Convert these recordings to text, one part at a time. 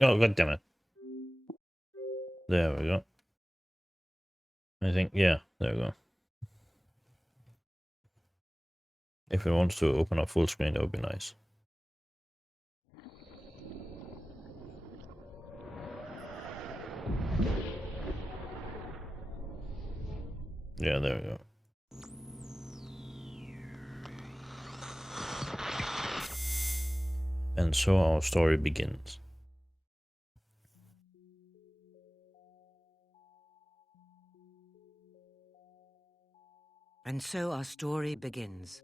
Oh, god damn it. There we go. I think, yeah, there we go. If it wants to open up full screen, that would be nice. Yeah, there we go. And so our story begins. And so our story begins.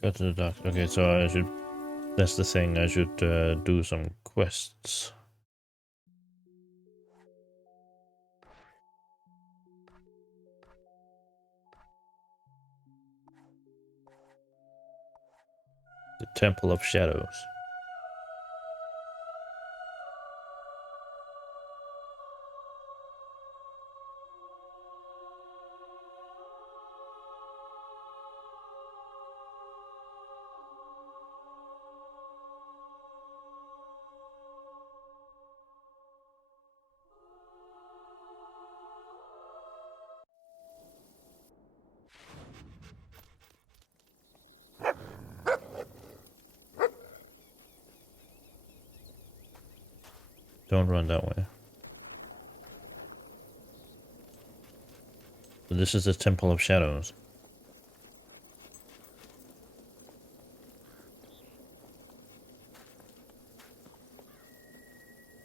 Go to the doctor. Okay, so I should... That's the thing, I should do some quests. The Temple of Shadows. Don't run that way. So this is the Temple of Shadows.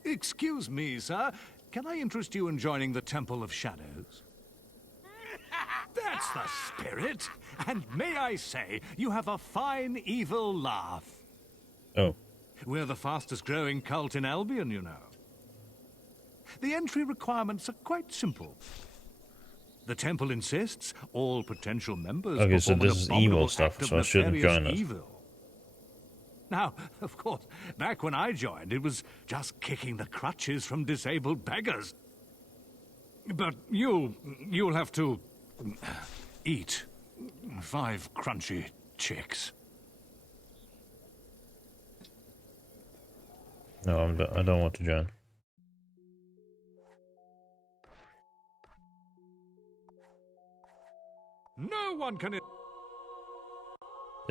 Excuse me, sir. Can I interest you in joining the Temple of Shadows? That's the spirit. And may I say, you have a fine evil laugh. Oh. We're the fastest growing cult in Albion, you know. The entry requirements are quite simple. The temple insists all potential members Okay, so perform this an is abominable evil stuff, act of so I shouldn't nefarious join it. evil. Now, of course, back when I joined, it was just kicking the crutches from disabled beggars. But you'll have to eat 5 crunchy chicks. No, I don't want to join. No one can... It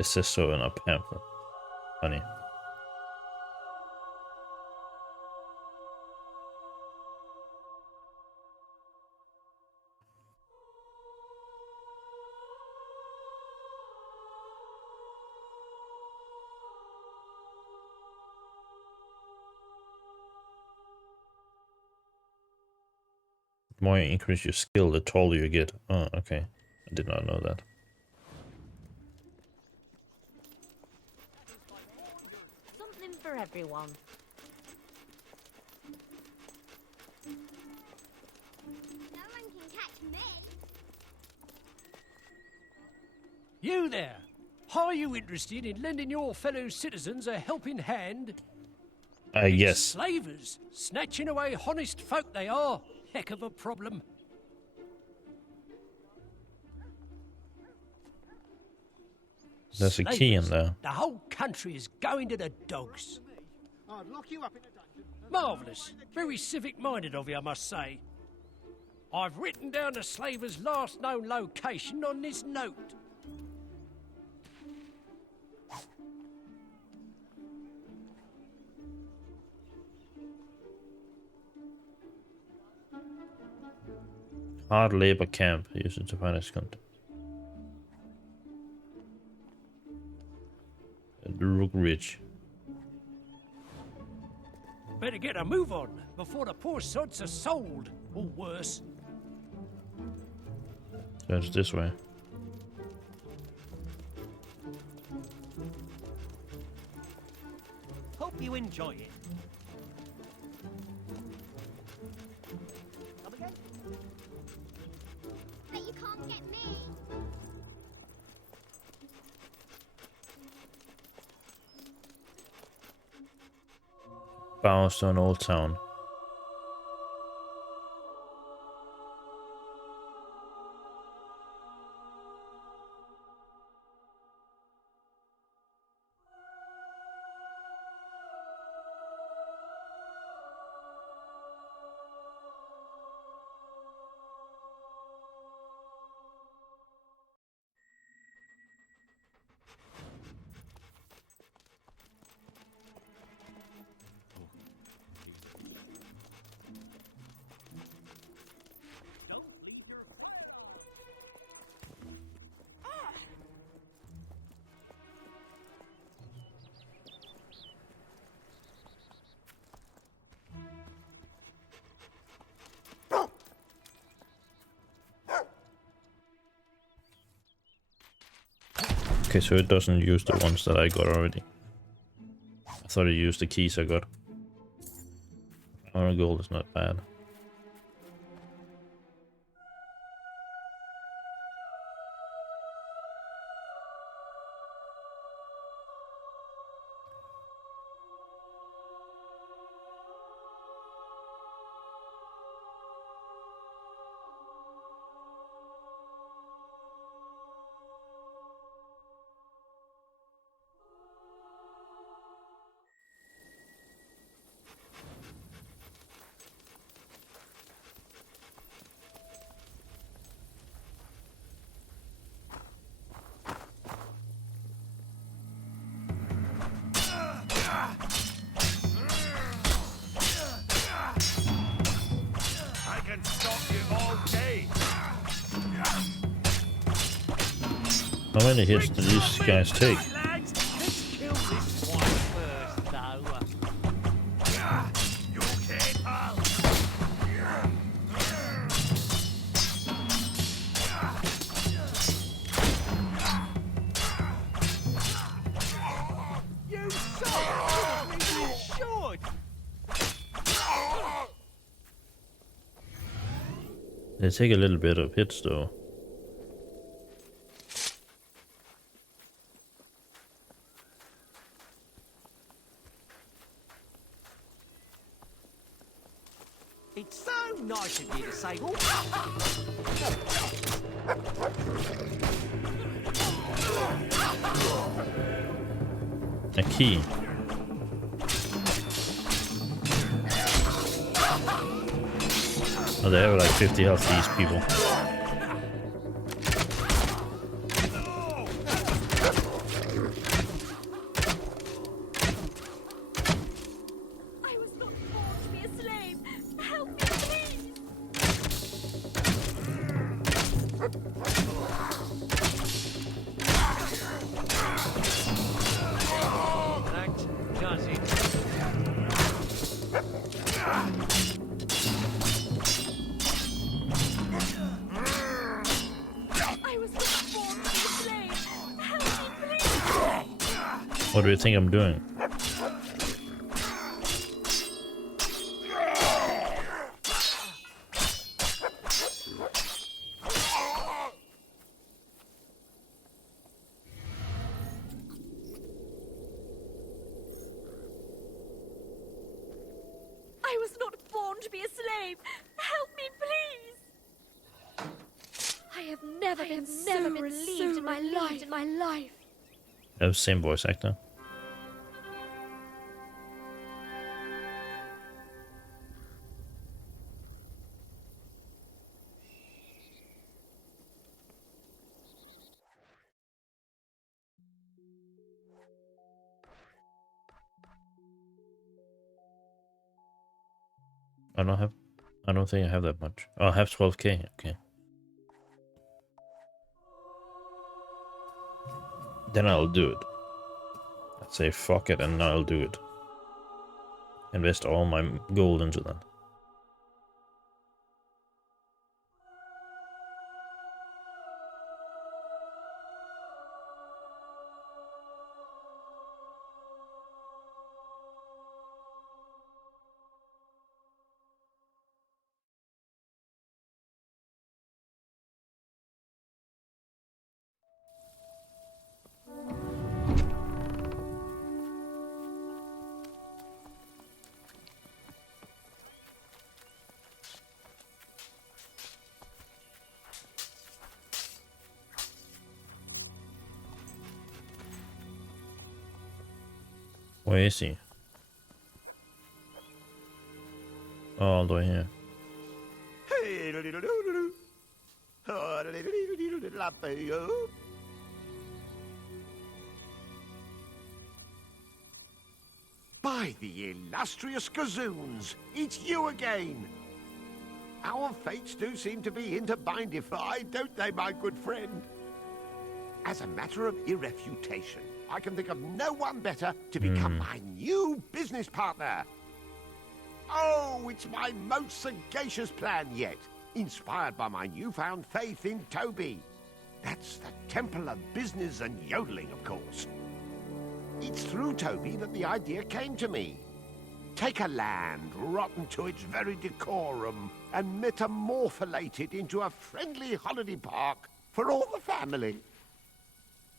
says so in a pamphlet. Funny. The more you increase your skill, the taller you get. Oh, okay. I did not know that. Something for everyone. No one can catch me. You there! Are you interested in lending your fellow citizens a helping hand? Yes. Slavers, snatching away honest folk they are. Heck of a problem. There's a key in there. The whole country is going to the dogs. I'd lock you up in a dungeon. Marvellous. Very civic-minded of you, I must say. I've written down the slaver's last known location on this note. Hard labor camp. Use it to find his content. Rook Ridge. Better get a move on before the poor sods are sold, or worse. So it's this way. Hope you enjoy it. Come again? Bet you can't get me. Bowerstone Old Town. Okay, so it doesn't use the ones that I got already. I thought it used the keys I got. Our gold is not bad. I can stop you all day. How many hits do these guys take? Lads, let's kill this one first, though. You okay, pal? You son! You should! They take a little bit of hits though. It's so nice of you to say, A key. Oh, they have like 50 health, these people. I was not born to be a slave. Help me, please. that does it. I was not born to be a slave. Help me, please. What do you think I'm doing? I was not born to be a slave. Help me, please. I have never been so relieved in my life. They have the same voice actor. I don't think I have that much. Oh, I have 12k, okay. Then I'll do it. I'd say fuck it and I'll do it. Invest all my gold into that. Where is he? Oh, all the way here. By the illustrious gazoons, it's you again. Our fates do seem to be interbindified, don't they, my good friend? As a matter of irrefutation, I can think of no one better to become my new business partner. Oh, it's my most sagacious plan yet, inspired by my newfound faith in Toby. That's the Temple of Business and Yodeling, of course. It's through Toby that the idea came to me. Take a land rotten to its very decorum and metamorphosate it into a friendly holiday park for all the family.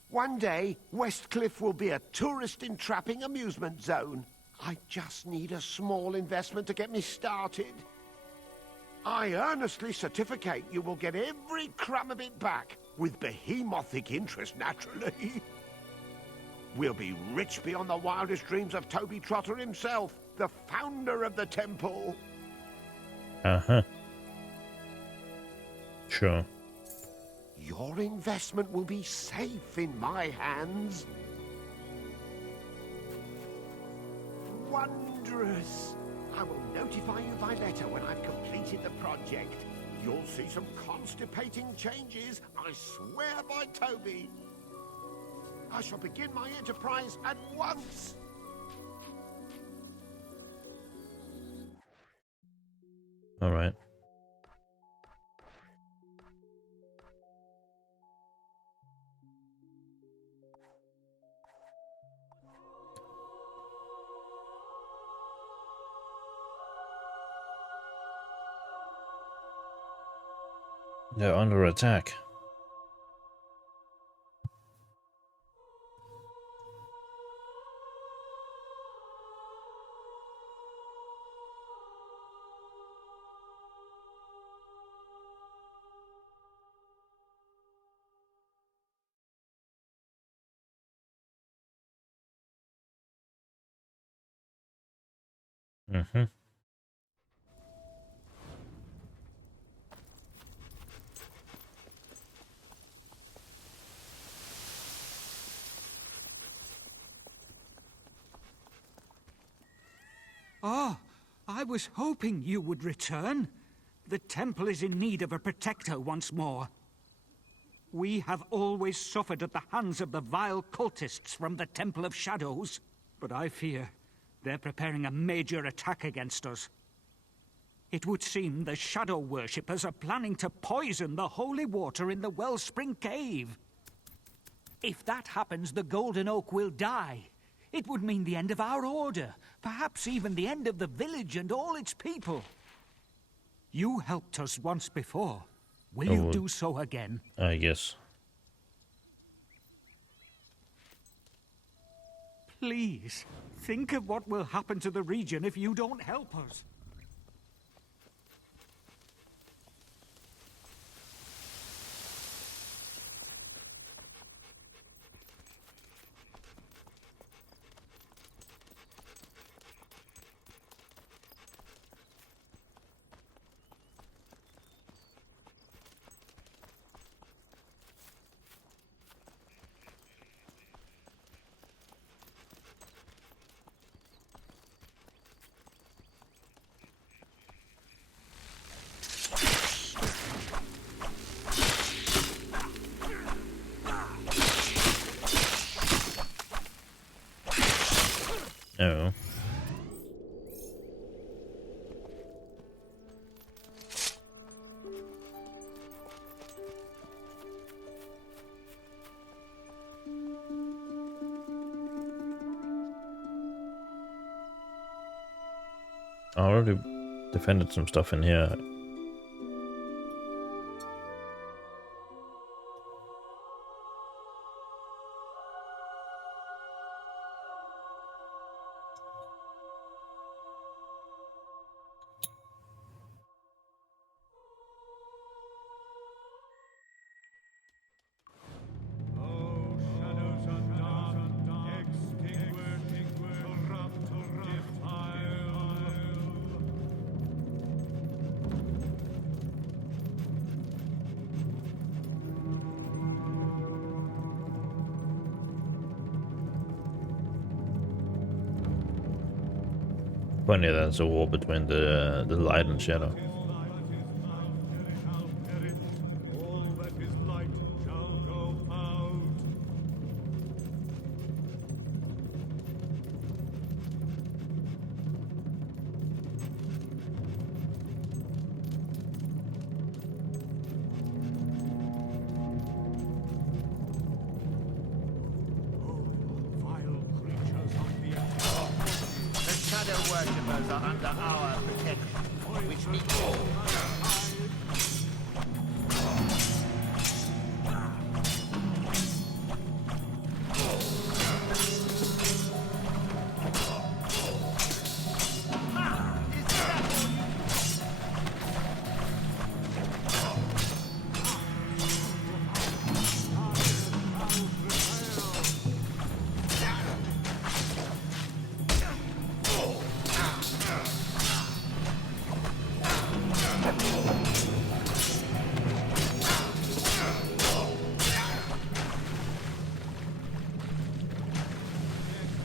One day, Westcliff will be a tourist-entrapping amusement zone. I just need a small investment to get me started. I earnestly certificate you will get every crumb of it back, with behemothing interest, naturally. We'll be rich beyond the wildest dreams of Toby Trotter himself, the founder of the temple. Uh-huh. Sure. Your investment will be safe in my hands. Wondrous. I will notify you by letter when I've completed the project. You'll see some constipating changes, I swear by Toby. I shall begin my enterprise at once. All right. They're under attack. Mm-hmm. Oh, I was hoping you would return. The temple is in need of a protector once more. We have always suffered at the hands of the vile cultists from the Temple of Shadows, but I fear they're preparing a major attack against us. It would seem the Shadow Worshippers are planning to poison the holy water in the Wellspring Cave. If that happens, the Golden Oak will die. It would mean the end of our order, perhaps even the end of the village and all its people. You helped us once before. Will you do so again? I guess. Please, think of what will happen to the region if you don't help us. Oh. I already defended some stuff in here. Funny that's a war between the light and shadow. All that is light shall go out. Vile creatures of the earth. The shadow worshippers are under our protection, which means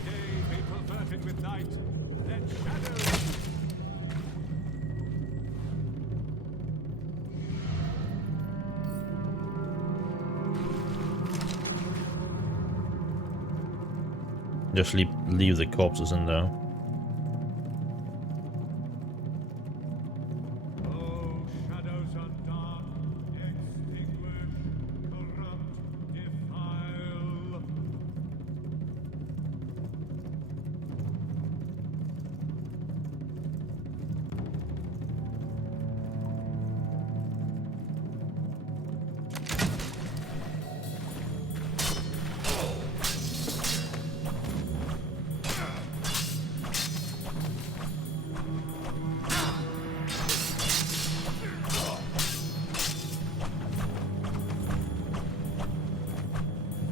Day be perverted with night. Let shadows. Just leave the corpses in there. Oh, shadows are dark, extinguish, corrupt, defile.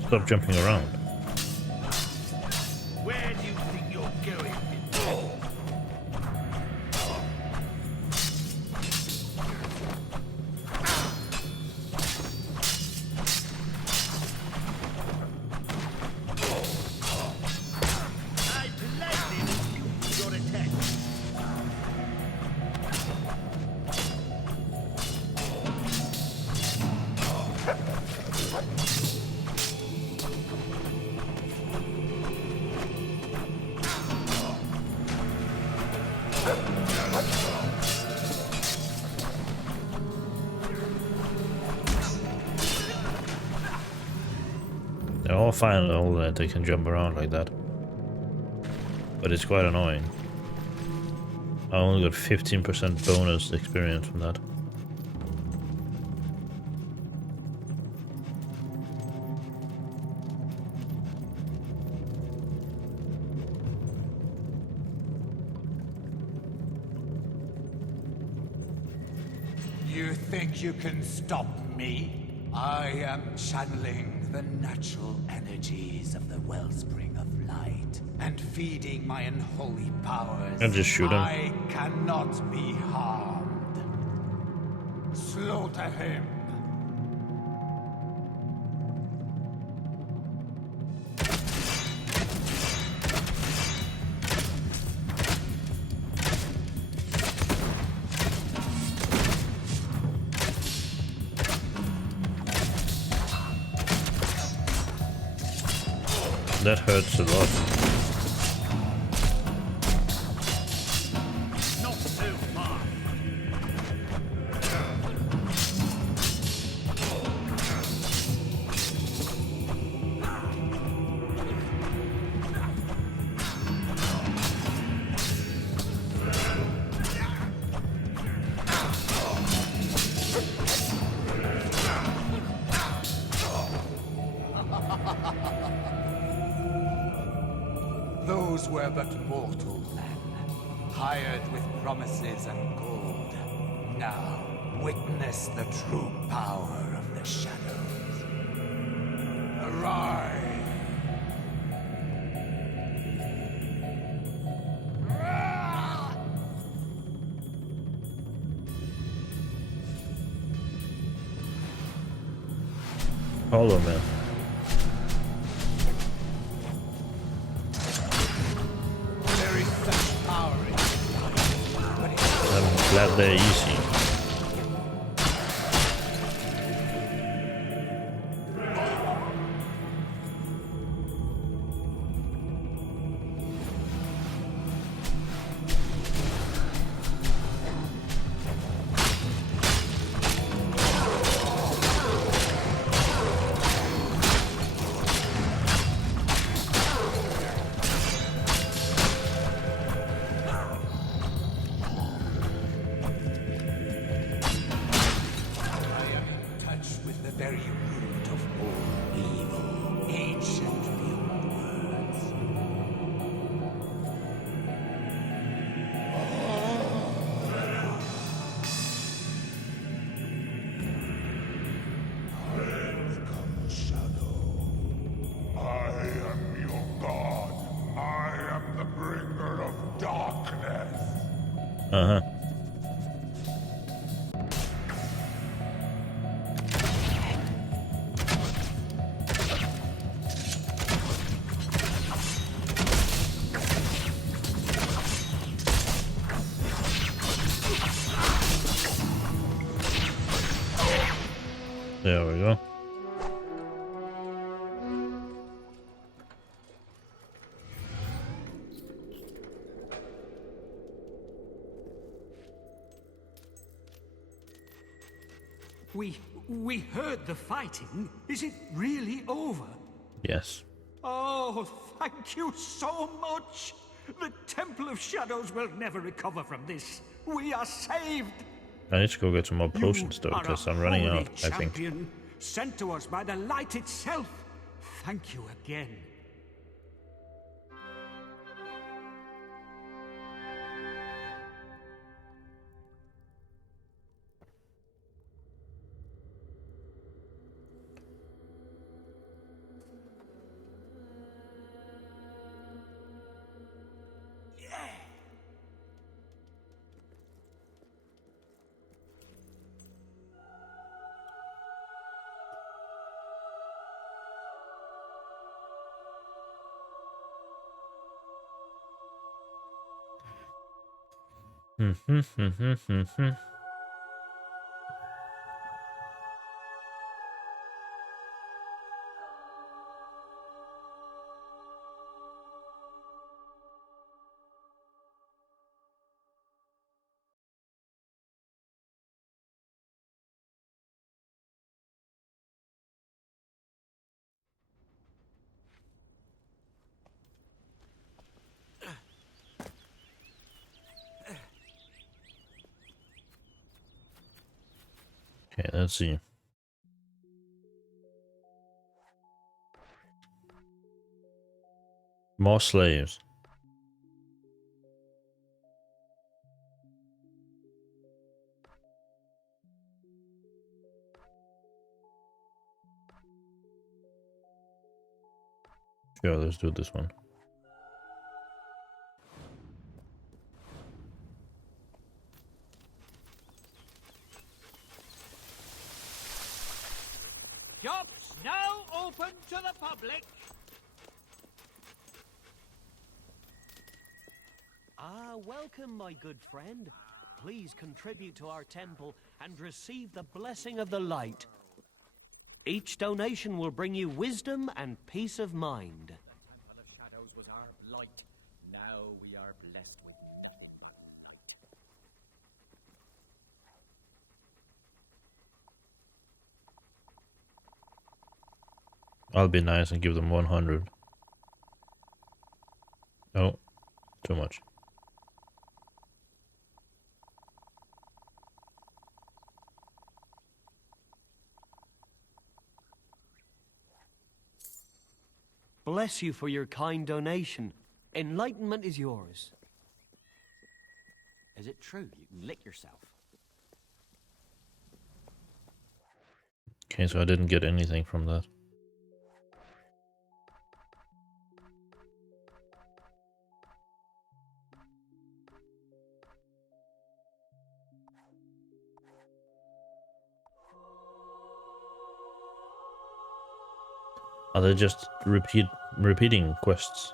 Stop jumping around. where do you think you're going? I politely refuse your attack. They're all fine and all that they can jump around like that. But it's quite annoying. I only got 15% bonus experience from that. You think you can stop me? I am channeling the natural energies of the wellspring of light and feeding my unholy powers. And just shoot him. I cannot be harmed. Slaughter him. That hurts a lot. Not so far. Those were but mortal men, hired with promises and gold. Now, witness the true power of the shadows. Arise! Hollow Man. There is such power in it. they're easy. Uh-huh. There we go. We heard the fighting. Is it really over? Yes. Oh, thank you so much. The Temple of Shadows will never recover from this. We are saved. I need to go get some more potions though, because I'm running out, I think. Champion, sent to us by the light itself. Thank you again. Okay, let's see. More slaves. Sure, let's do this one. Shops now open to the public. Welcome, my good friend. Please contribute to our temple and receive the blessing of the light. Each donation will bring you wisdom and peace of mind. The Temple of Shadows was our light. Now we are blessed with I'll be nice and give them 100. Oh, too much. Bless you for your kind donation. Enlightenment is yours. Is it true you can lick yourself? Okay, so I didn't get anything from that. Are they just repeating quests?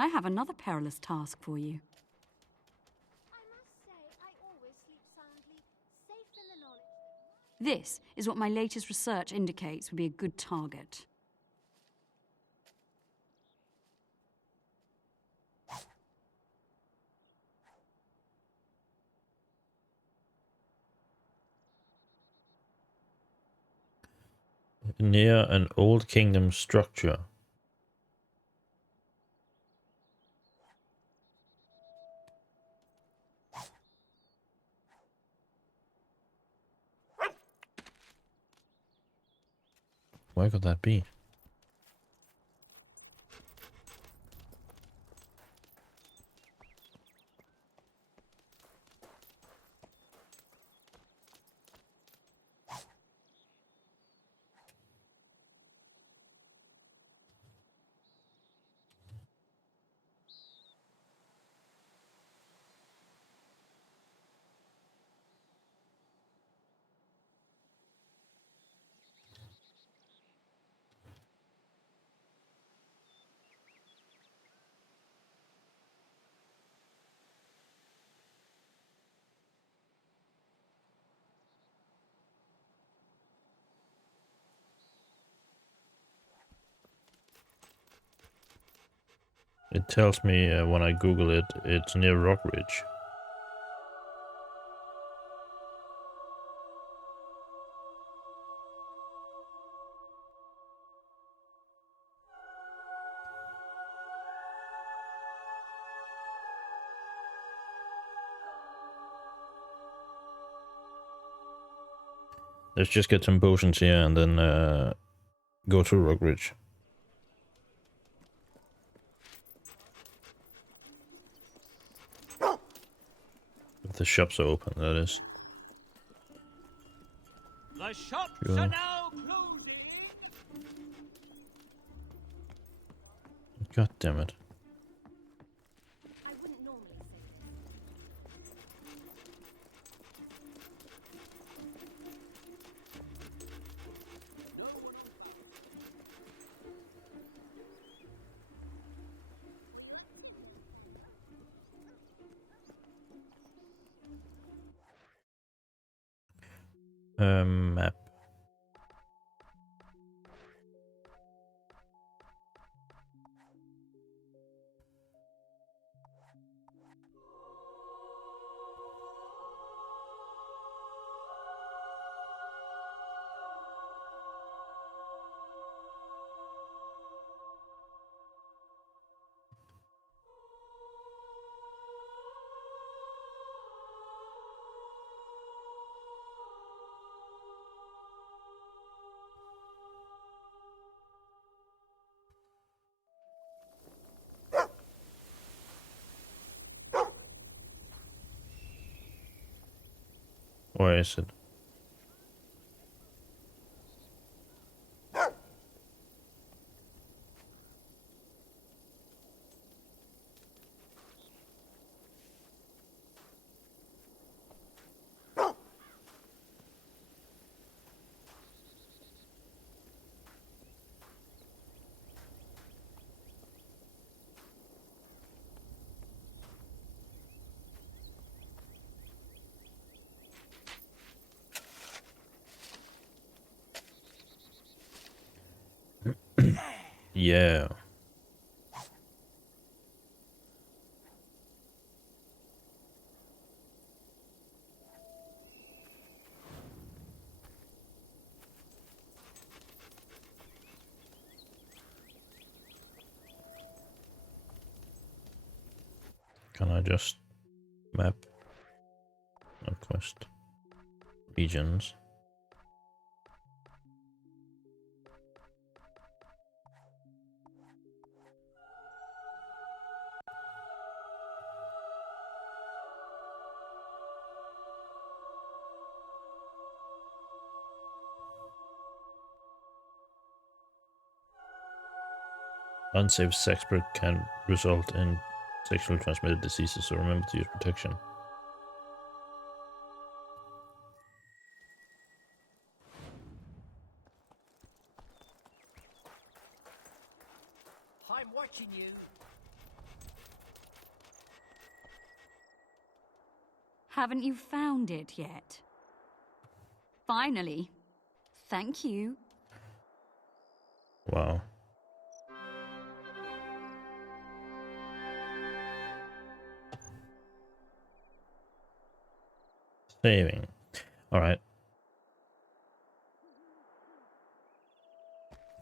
I have another perilous task for you. I must say, I always sleep soundly, safe in the knowledge. This is what my latest research indicates would be a good target. Near an old kingdom structure. Where could that be? It tells me when I Google it, it's near Rockridge. Let's just get some potions here and then go to Rockridge. If the shops are open, that is. The shops Sure. are now closing. God damn it. I wouldn't normally say. Map. Where is it? Yeah. Can I just map? No quest. Regions. Unsafe sex work can result in sexually transmitted diseases, so remember to use protection. I'm watching you. Haven't you found it yet? Finally. Thank you. Wow. Saving. Alright.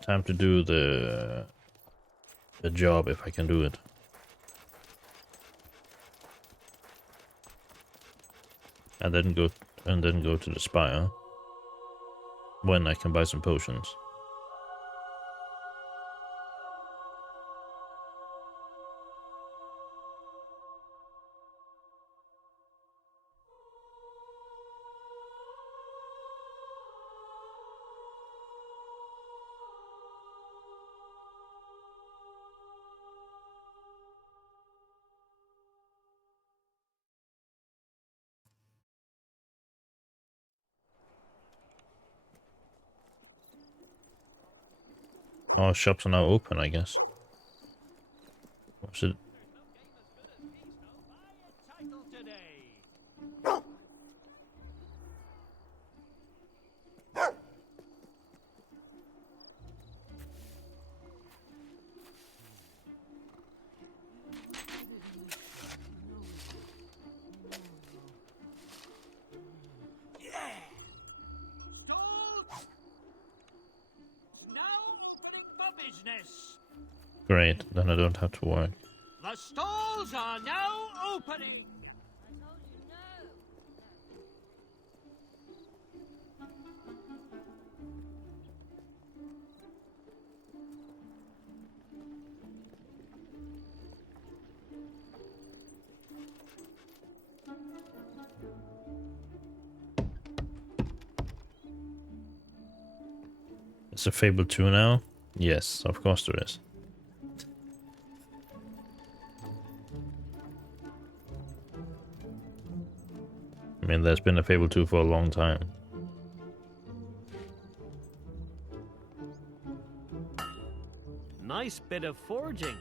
Time to do the job if I can do it. And then go to the spire when I can buy some potions. Oh, shops are now open, I guess. What's it? Great, then I don't have to work. The stalls are now opening. Is a Fable 2 now? Yes, of course there is. I mean, there's been a Fable 2 for a long time. Nice bit of forging.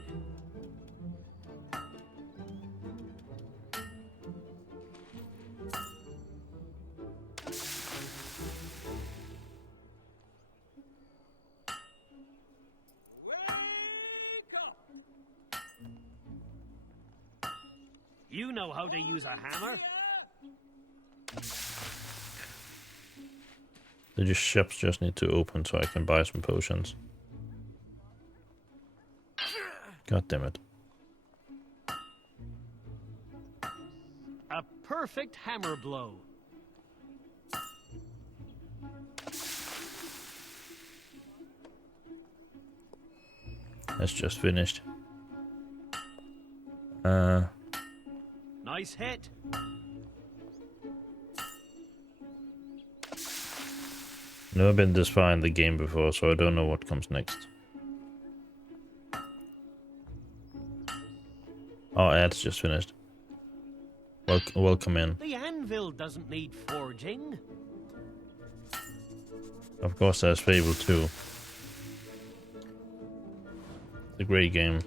You know how to use a hammer. The shops just need to open so I can buy some potions. God damn it. A perfect hammer blow. That's just finished. Nice hit. Never been this far in the game before, so I don't know what comes next. Oh, ads just finished. Welcome in. The anvil doesn't need forging. Of course, there's Fable 2. It's a great game.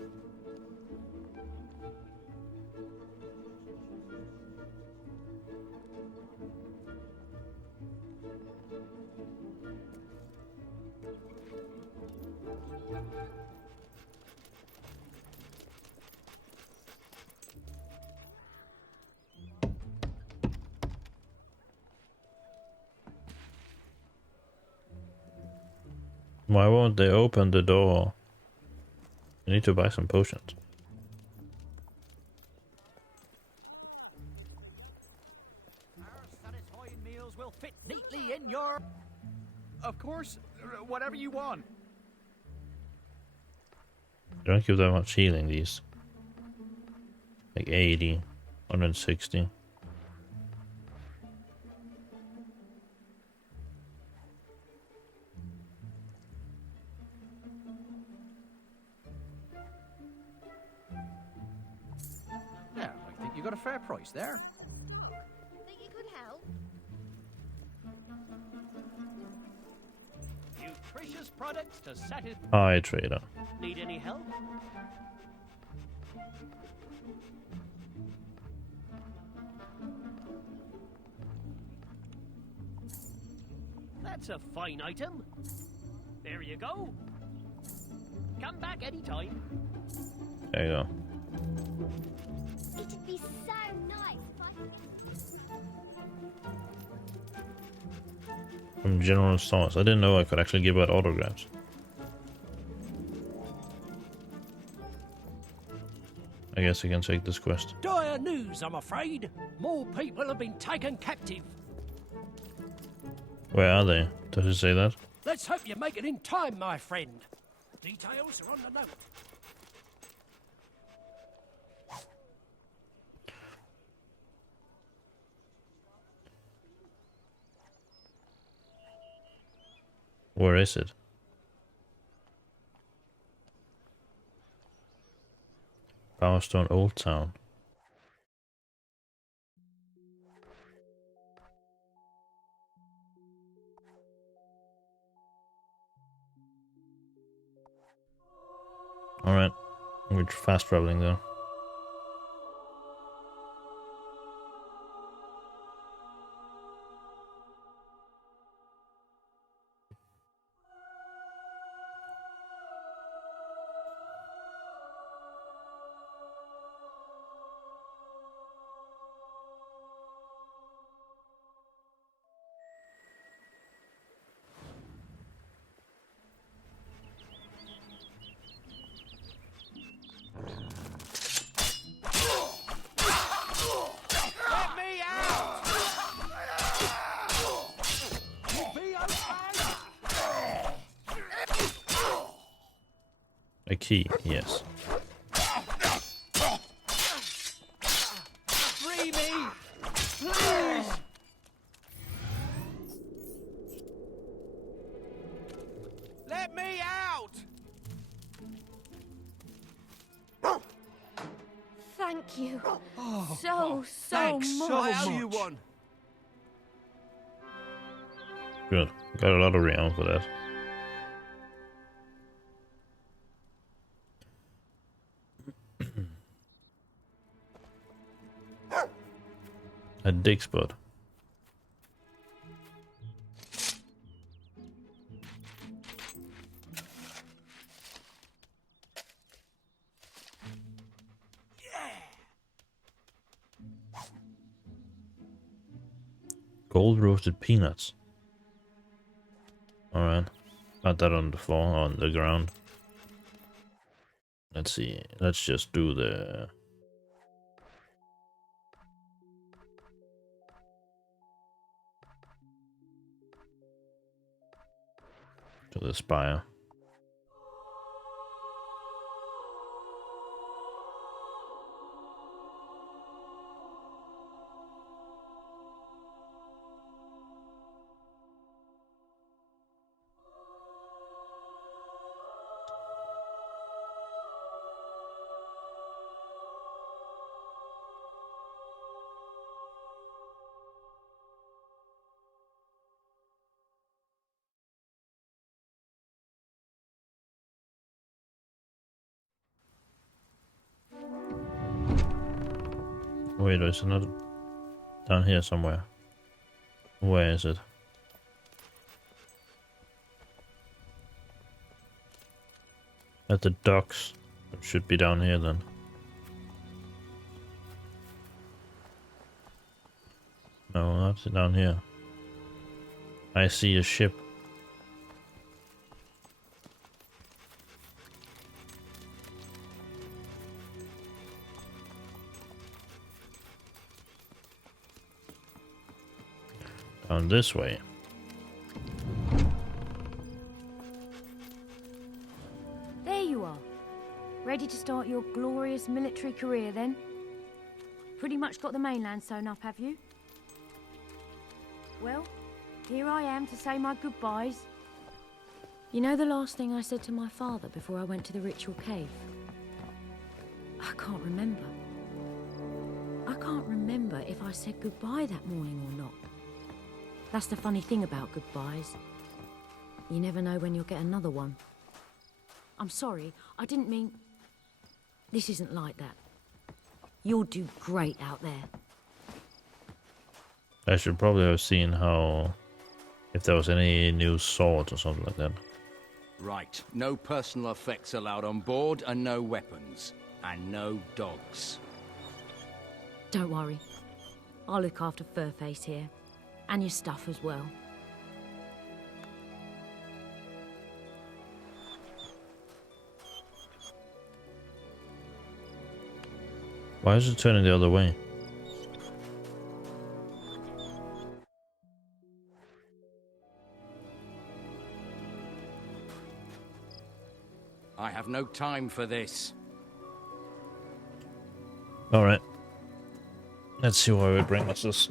Why won't they open the door? I need to buy some potions. Our satisfying meals will fit neatly in your... Of course, whatever you want. Don't give that much healing, these. Like 80, 160. Yeah, I think you got a fair price there. Think you could help? Nutritious products to satisfy. Hi, trader. Need any help? That's a fine item. There you go. Come back anytime. There you go. It'd be so nice if I... From General Stars. I didn't know I could actually give out autographs. I guess I can take this quest. Dire news, I'm afraid. More people have been taken captive. Where are they? Does it say that? Let's hope you make it in time, my friend. Details are on the note. Where is it? Powerstone Old Town. Alright. We're fast traveling though. Let me out! You'll be okay. A key, yes. Free me! Please! Let me out! Thank you. Oh, so thanks much. so I owe much. you one. Good. Got a lot of renown for that. A dig spot. Gold roasted peanuts. Alright. Got that on the floor, on the ground. Let's see. Let's just do the... to the spire. Wait, there's another down here somewhere. Where is it? At the docks. It should be down here then. No, not down here. I see a ship. Down this way. There you are. Ready to start your glorious military career then? Pretty much got the mainland sewn up, have you? Well, here I am to say my goodbyes. You know the last thing I said to my father before I went to the ritual cave? I can't remember. I can't remember if I said goodbye that morning or not. That's the funny thing about goodbyes. You never know when you'll get another one. I'm sorry, I didn't mean... This isn't like that. You'll do great out there. I should probably have seen how If there was any new sword or something like that. Right. No personal effects allowed on board, and no weapons. And no dogs. Don't worry. I'll look after Furface here. And your stuff as well. Why is it turning the other way? I have no time for this. Alright. Let's see where it brings us.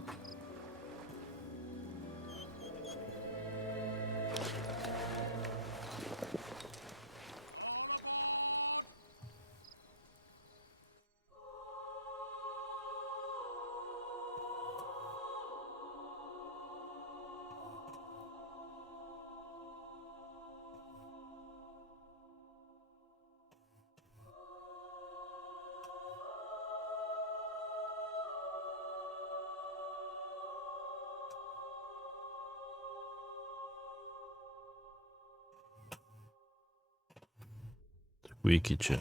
Wiki chat.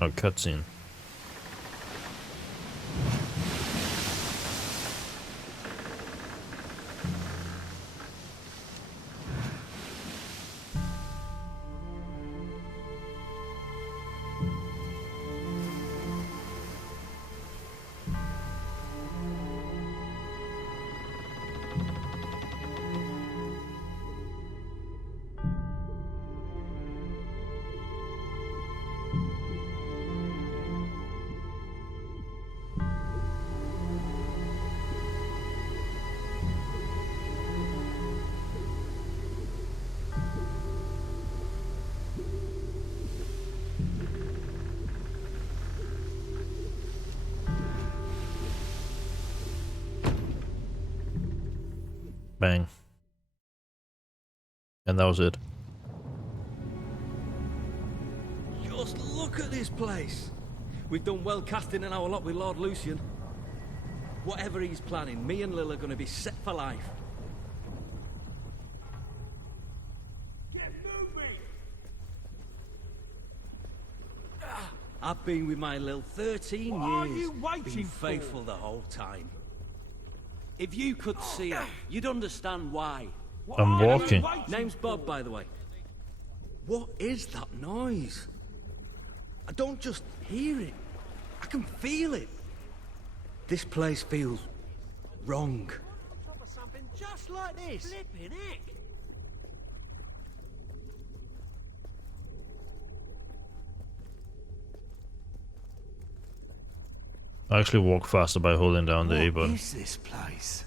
Oh, cutscene. Bang. And that was it. Just look at this place. We've done well casting in our lot with Lord Lucian. Whatever he's planning, me and Lil are going to be set for life. I've been with my Lil 13 years. What are you waiting been for? faithful the whole time. If you could see her, you'd understand why. I'm walking. Name's Bob, by the way. What is that noise? I don't just hear it. I can feel it. This place feels wrong. On top of something just like this. Flipping heck. I actually walk faster by holding down the A button. What is this place?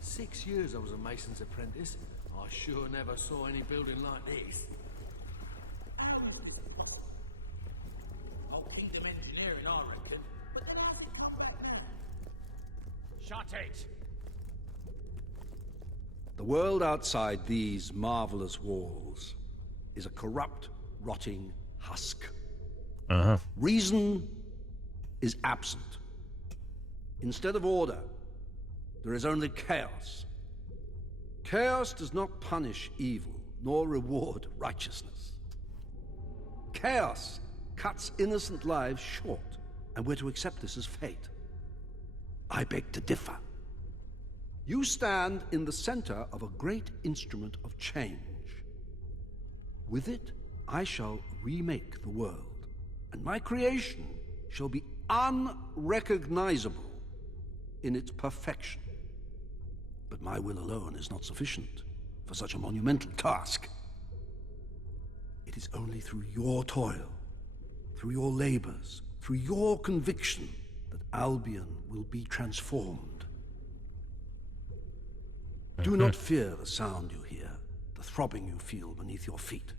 6 years I was a mason's apprentice. I sure never saw any building like this. Old kingdom engineering, I reckon. Shut it! The world outside these marvelous walls is a corrupt, rotting husk. Reason is absent. Instead of order, there is only chaos. Chaos does not punish evil, nor reward righteousness. Chaos cuts innocent lives short, and we're to accept this as fate. I beg to differ. You stand in the center of a great instrument of change. With it, I shall remake the world, and my creation shall be unrecognizable in its perfection. But my will alone is not sufficient for such a monumental task. It is only through your toil, through your labors, through your conviction that Albion will be transformed. Do not fear the sound you hear, the throbbing you feel beneath your feet.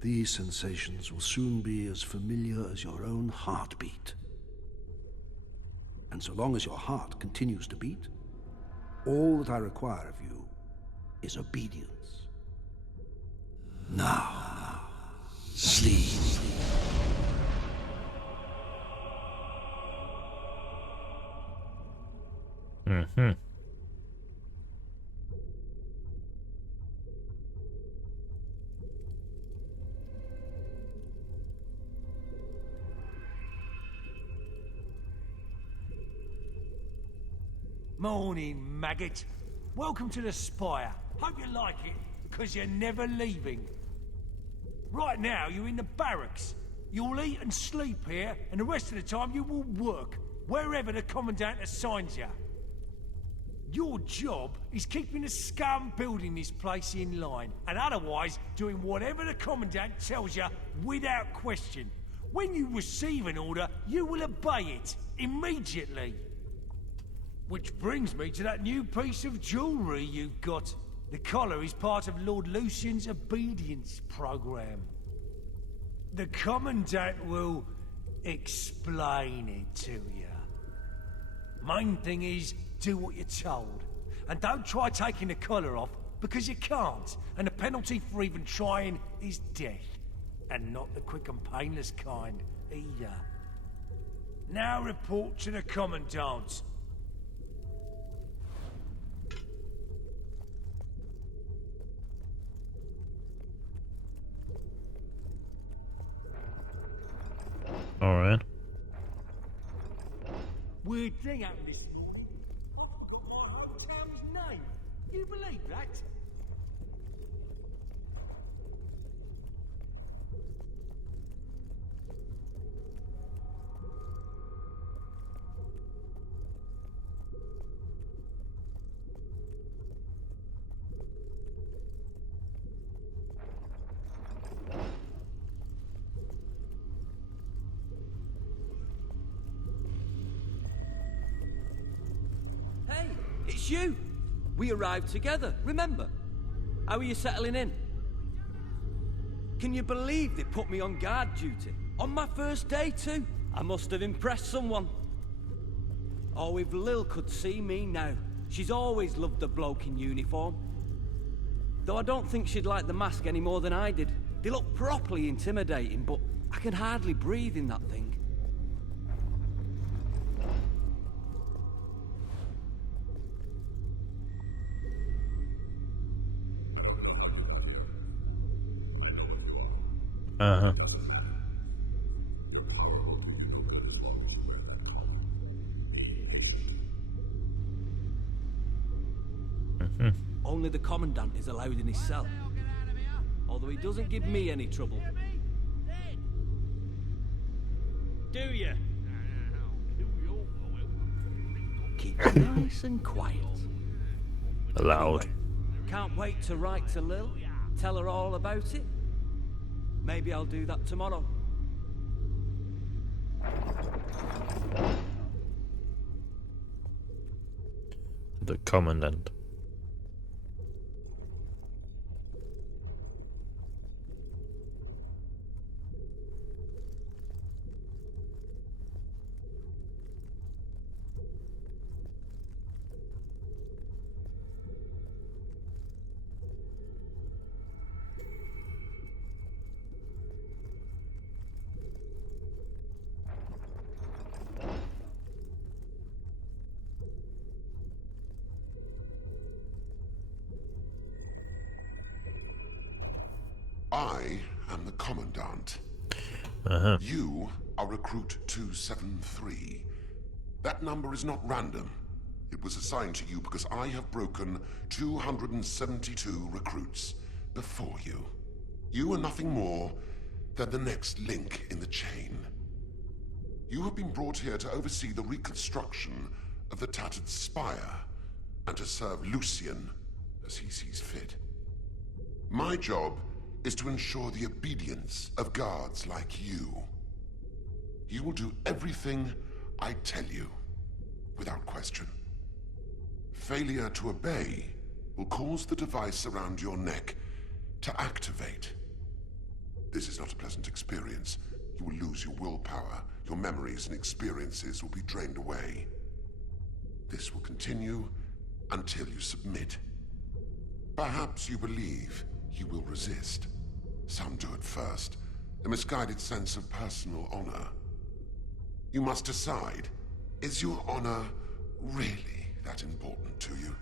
These sensations will soon be as familiar as your own heartbeat. And so long as your heart continues to beat, all that I require of you is obedience. Now, sleep. Mm-hmm. Morning, maggot. Welcome to the Spire. Hope you like it, because you're never leaving. Right now, you're in the barracks. You'll eat and sleep here, and the rest of the time you will work, wherever the Commandant assigns you. Your job is keeping the scum building this place in line, and otherwise doing whatever the Commandant tells you without question. When you receive an order, you will obey it, immediately. Which brings me to that new piece of jewellery you've got. The collar is part of Lord Lucian's obedience program. The Commandant will explain it to you. Main thing is, do what you're told. And don't try taking the collar off, because you can't. And the penalty for even trying is death. And not the quick and painless kind, either. Now report to the Commandant. Alright. Weird thing happened this morning. I forgot my hometown's name. You believe that? Hey, it's you! We arrived together, remember? How are you settling in? Can you believe they put me on guard duty? On my first day, too? I must have impressed someone. Oh, if Lil could see me now. She's always loved the bloke in uniform. Though I don't think she'd like the mask any more than I did. They look properly intimidating, but I can hardly breathe in that thing. Uh-huh. Only the Commandant is allowed in his cell. Although he doesn't give me any trouble. Do you? Keep it nice and quiet. Allowed. Anyway, can't wait to write to Lil, tell her all about it. Maybe I'll do that tomorrow. The Commandant. I am the Commandant. Uh-huh. You are Recruit 273. That number is not random. It was assigned to you because I have broken 272 recruits before you. You are nothing more than the next link in the chain. You have been brought here to oversee the reconstruction of the tattered spire and to serve Lucian as he sees fit. My job is to ensure the obedience of guards like you. You will do everything I tell you, without question. Failure to obey will cause the device around your neck to activate. This is not a pleasant experience. You will lose your willpower, your memories and experiences will be drained away. This will continue until you submit. Perhaps you believe you will resist. Some do at first, a misguided sense of personal honor. You must decide, is your honor really that important to you?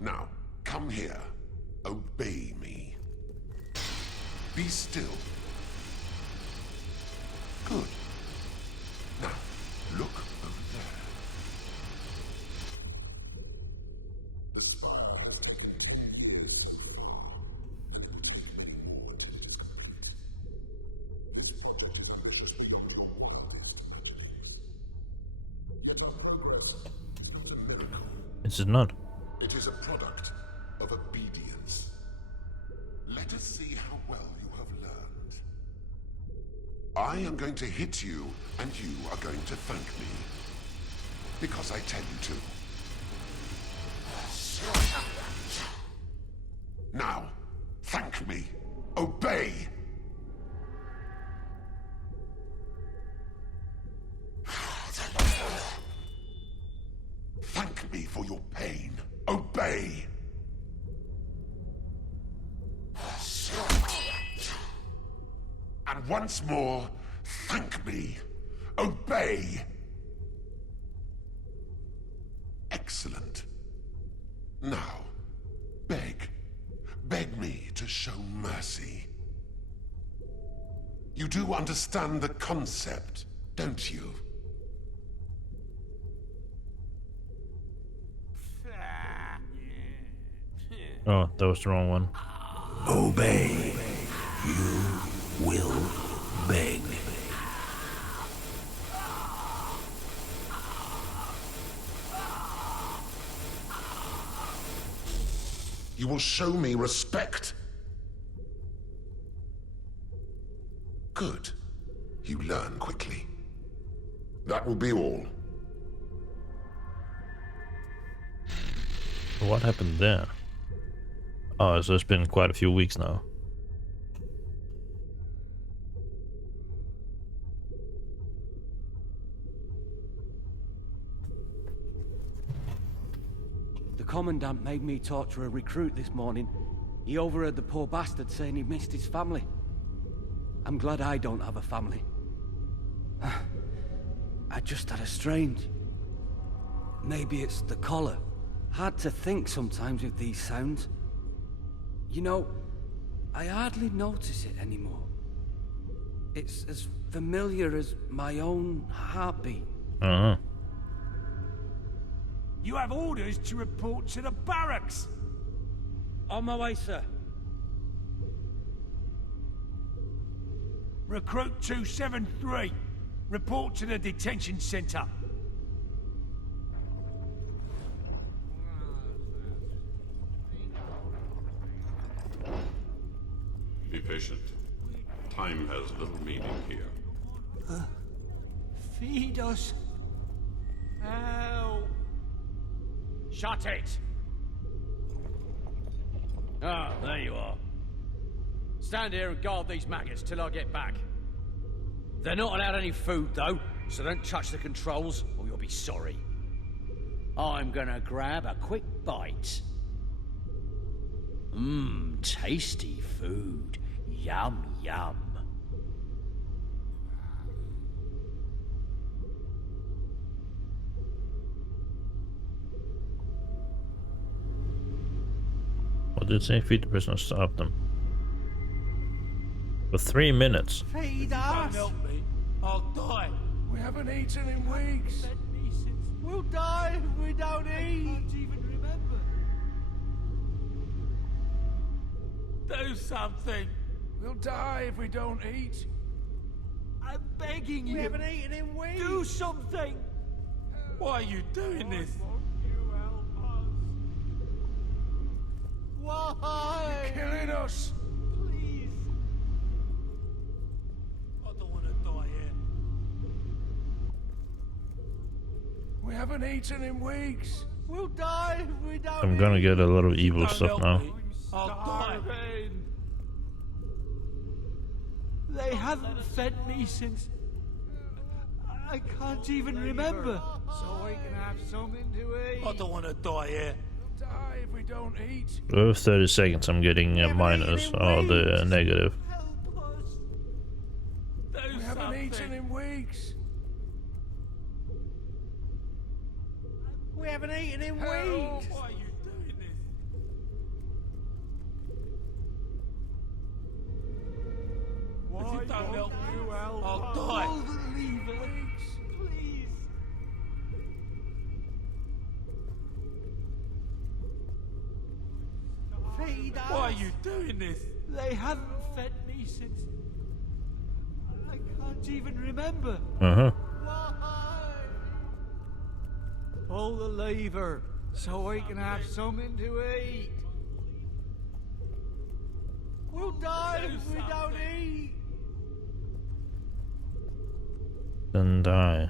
Now, come here. Obey me. Be still. Good. Now, look over there. The spire has been years so far. This project is ambitious beyond your wildest expectations. Yet the progress is a miracle. Is it not? It is a product of obedience. Let us see how well you have learned. I am going to hit you, and you are going to thank me. Because I tell you to. Now, thank me. Obey! Thank me for your pain. Obey! And once more, thank me. Obey! Excellent. Now, beg. Beg me to show mercy. You do understand the concept, don't you? Oh, that was the wrong one. Obey. You will beg. You will show me respect. Good. You learn quickly. That will be all. What happened there? Oh, so it's been quite a few weeks now. The Commandant made me torture a recruit this morning. He overheard the poor bastard saying he missed his family. I'm glad I don't have a family. I just had a strange... Maybe it's the collar. Hard to think sometimes with these sounds. You know, I hardly notice it anymore. It's as familiar as my own heartbeat. Uh-huh. You have orders to report to the barracks. On my way, sir. Recruit 273. Report to the detention center. Be patient. Time has little meaning here. Feed us. Help. Shut it! Ah, there you are. Stand here and guard these maggots till I get back. They're not allowed any food, though, so don't touch the controls, or you'll be sorry. I'm gonna grab a quick bite. Mmm, tasty food. Yum, yum. What did it say? Feed the prisoners, stop them. For 3 minutes. Feed Don't us. help me. I'll die. We haven't eaten in weeks. We'll die if we don't eat. I can't even remember. Do something. We'll die if we don't eat. I'm begging you. We haven't eaten in weeks. Do something. Why are you doing this? You help us. Why? You're killing us. Please. I don't want to die here. We haven't eaten in weeks. We'll die if we don't. I'm gonna get a lot of evil stuff now. I'll die. They haven't fed me since... I can't even remember. So we can have something to eat. I don't want to die here. We'll die if we don't eat. Over 30 seconds I'm getting a minus, or the negative. We haven't eaten in weeks. Why are you doing this? Why if you don't help you, I'll die. Pull the lever, please. Feed us. Why are you doing this? They haven't fed me since... I can't even remember. Uh-huh. Pull the lever so we can have something to eat. We'll die if we don't eat. Then die.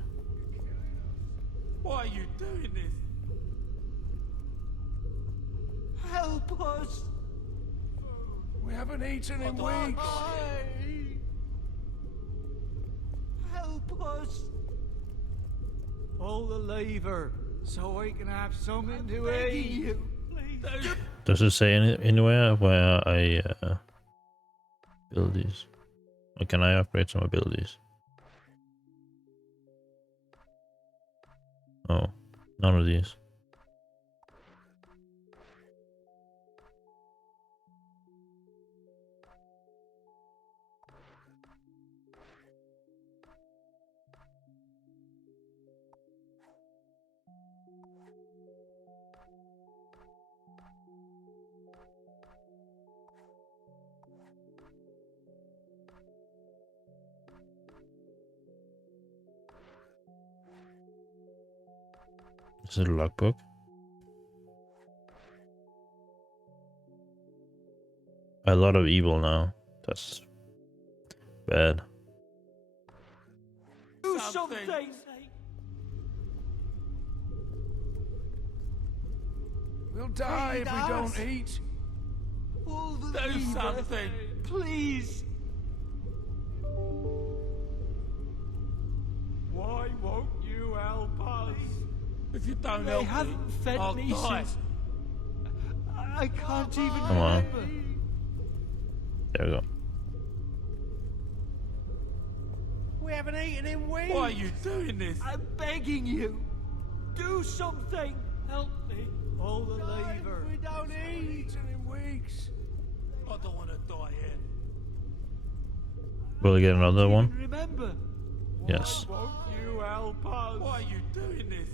Why are you doing this? Help us. We haven't eaten in weeks. Help us. Pull the lever so we can have something to eat. You, please. Does it say anywhere where I build these? Or can I upgrade some abilities? Oh, none of these. Is it a logbook? A lot of evil now. That's bad. Do something. We'll die if we don't eat. Pull the lever. Do something, please. Why won't you help us? If you don't help me, they haven't fed me since... I can't even Come on. remember. There we go. We haven't eaten in weeks. Why are you doing this? I'm begging you. Do something. Help me. Pull the lever. We don't eat in weeks. I don't want to die here. Will I get another one? Remember. Yes. Why won't you help us? Why are you doing this?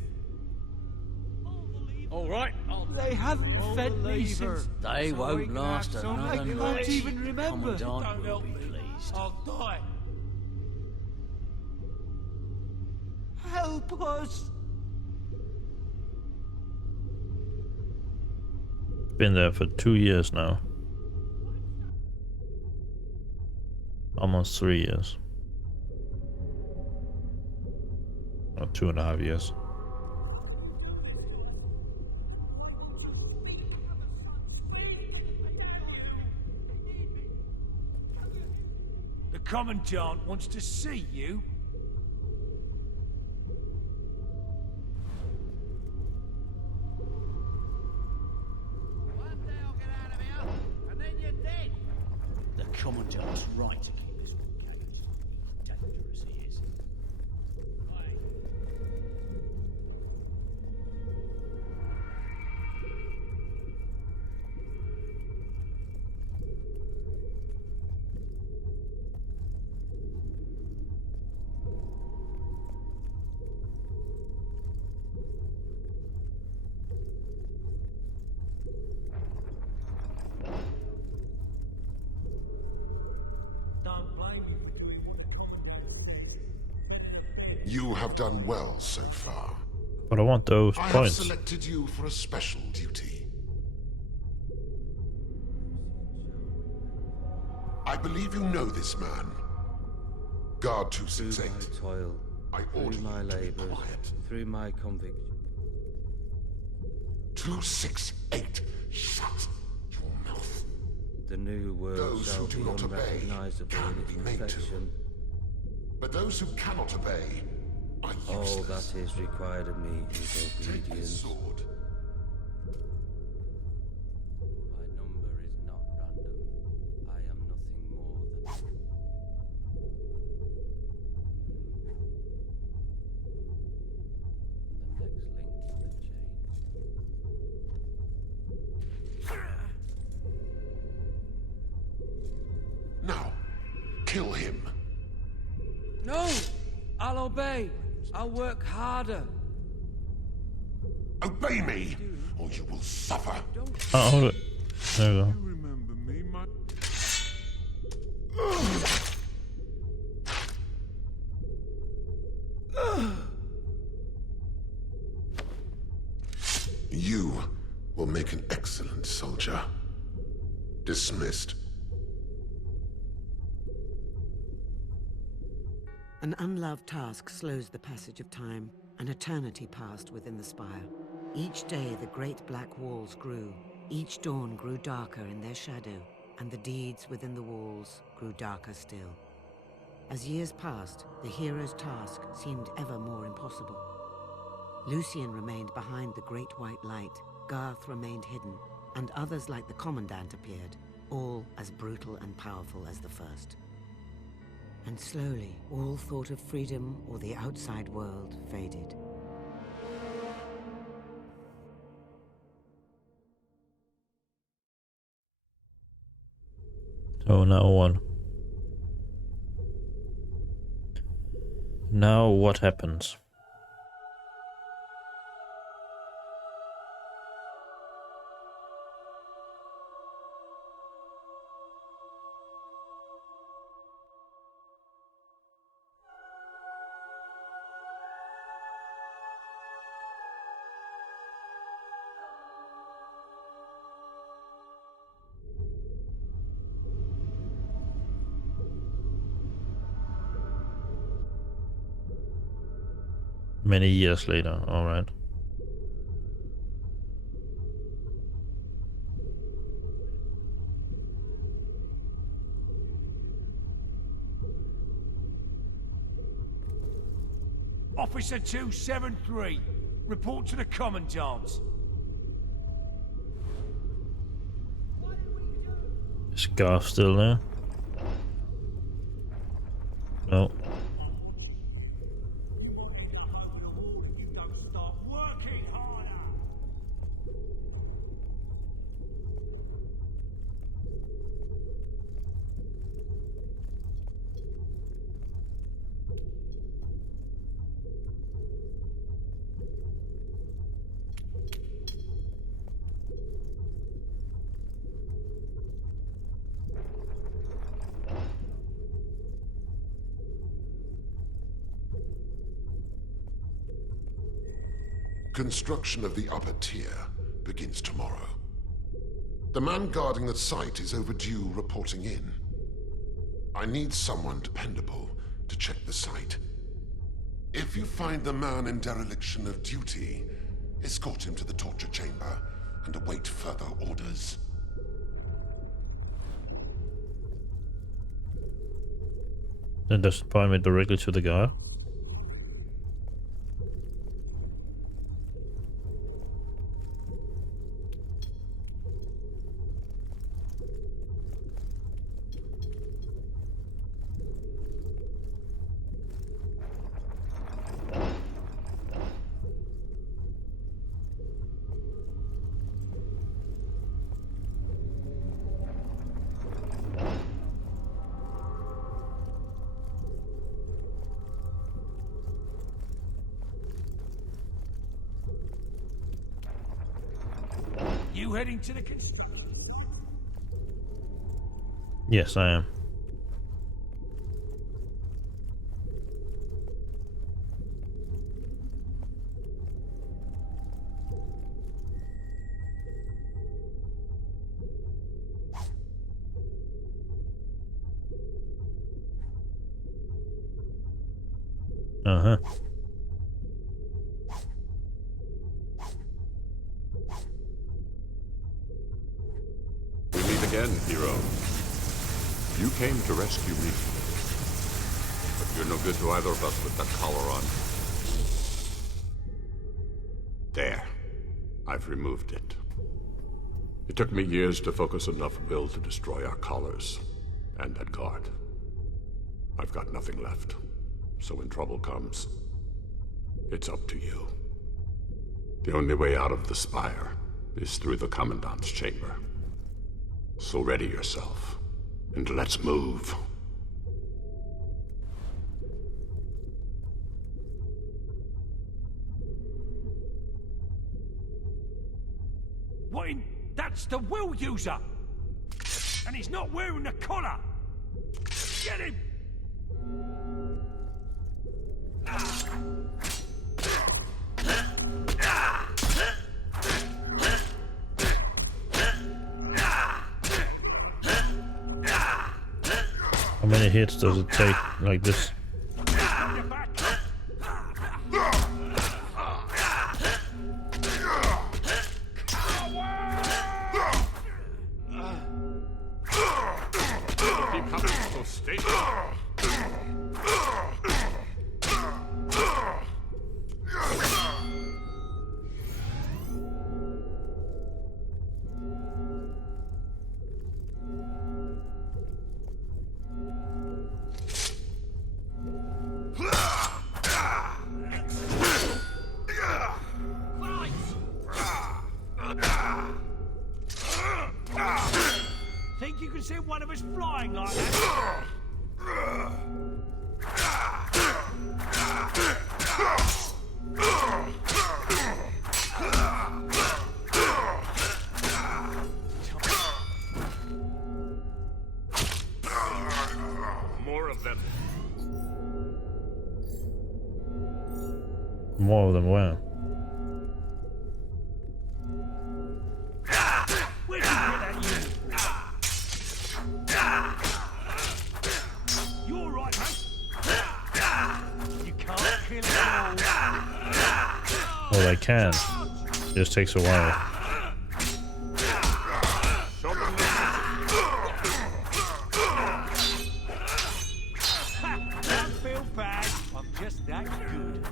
All right, they haven't fed me since... They won't last another I night. can't even remember. Commandant will be pleased. I'll die. Help us. Been there for 2 years now. Almost 3 years. Or 2.5 years. The Commandant wants to see you. The Commandant's right to keep this one gagged. Dangerous he is. You have done well so far. But I want those I points. have selected you for a special duty. I believe you know this man. Guard 268. Through my toil, I order through my you to be labours, quiet. through my conviction. 268. Shut your mouth. The new world Those shall who do be not obey unrecognisable can in be its made to. perfection. But those who cannot obey are All useless. that is required of me is Take this obedience. sword. My number is not random. I am nothing more than... the next link in the chain. kill him. No! I'll obey. I'll work harder. Obey me, or you will suffer. Oh, hold it. There we go. Remember me, my... You will make an excellent soldier. Dismissed. An unloved task slows the passage of time. An eternity passed within the spire. Each day the great black walls grew. Each dawn grew darker in their shadow, and the deeds within the walls grew darker still. As years passed, the hero's task seemed ever more impossible. Lucien remained behind the great white light, Garth remained hidden, and others like the Commandant appeared, all as brutal and powerful as the first. And slowly, all thought of freedom or the outside world faded. So now what? Now what happens? Many years later, alright. Officer 273, report to the Commandant. Is Garth still there? No. Construction of the upper tier begins tomorrow. The man guarding the site is overdue reporting in. I need someone dependable to check the site. If you find the man in dereliction of duty, escort him to the torture chamber and await further orders. Then does it point me directly to the guy? You heading to the construction? Yes, I am. Uh-huh. We meet again, hero. You came to rescue me. But you're no good to either of us with that collar on. There. I've removed it. It took me years to focus enough will to destroy our collars and that guard. I've got nothing left. So when trouble comes, it's up to you. The only way out of the spire is through the Commandant's chamber. So ready yourself, and let's move. That's the will user! And he's not wearing the collar! Get him! How many hits does it take like this? Think you can send one of us flying like that? More of them. More of them, wow. Where'd you get that uniform? You alright, mate? You can't kill it all. Well, I can. It just takes a while. Don't feel bad. I'm just that good.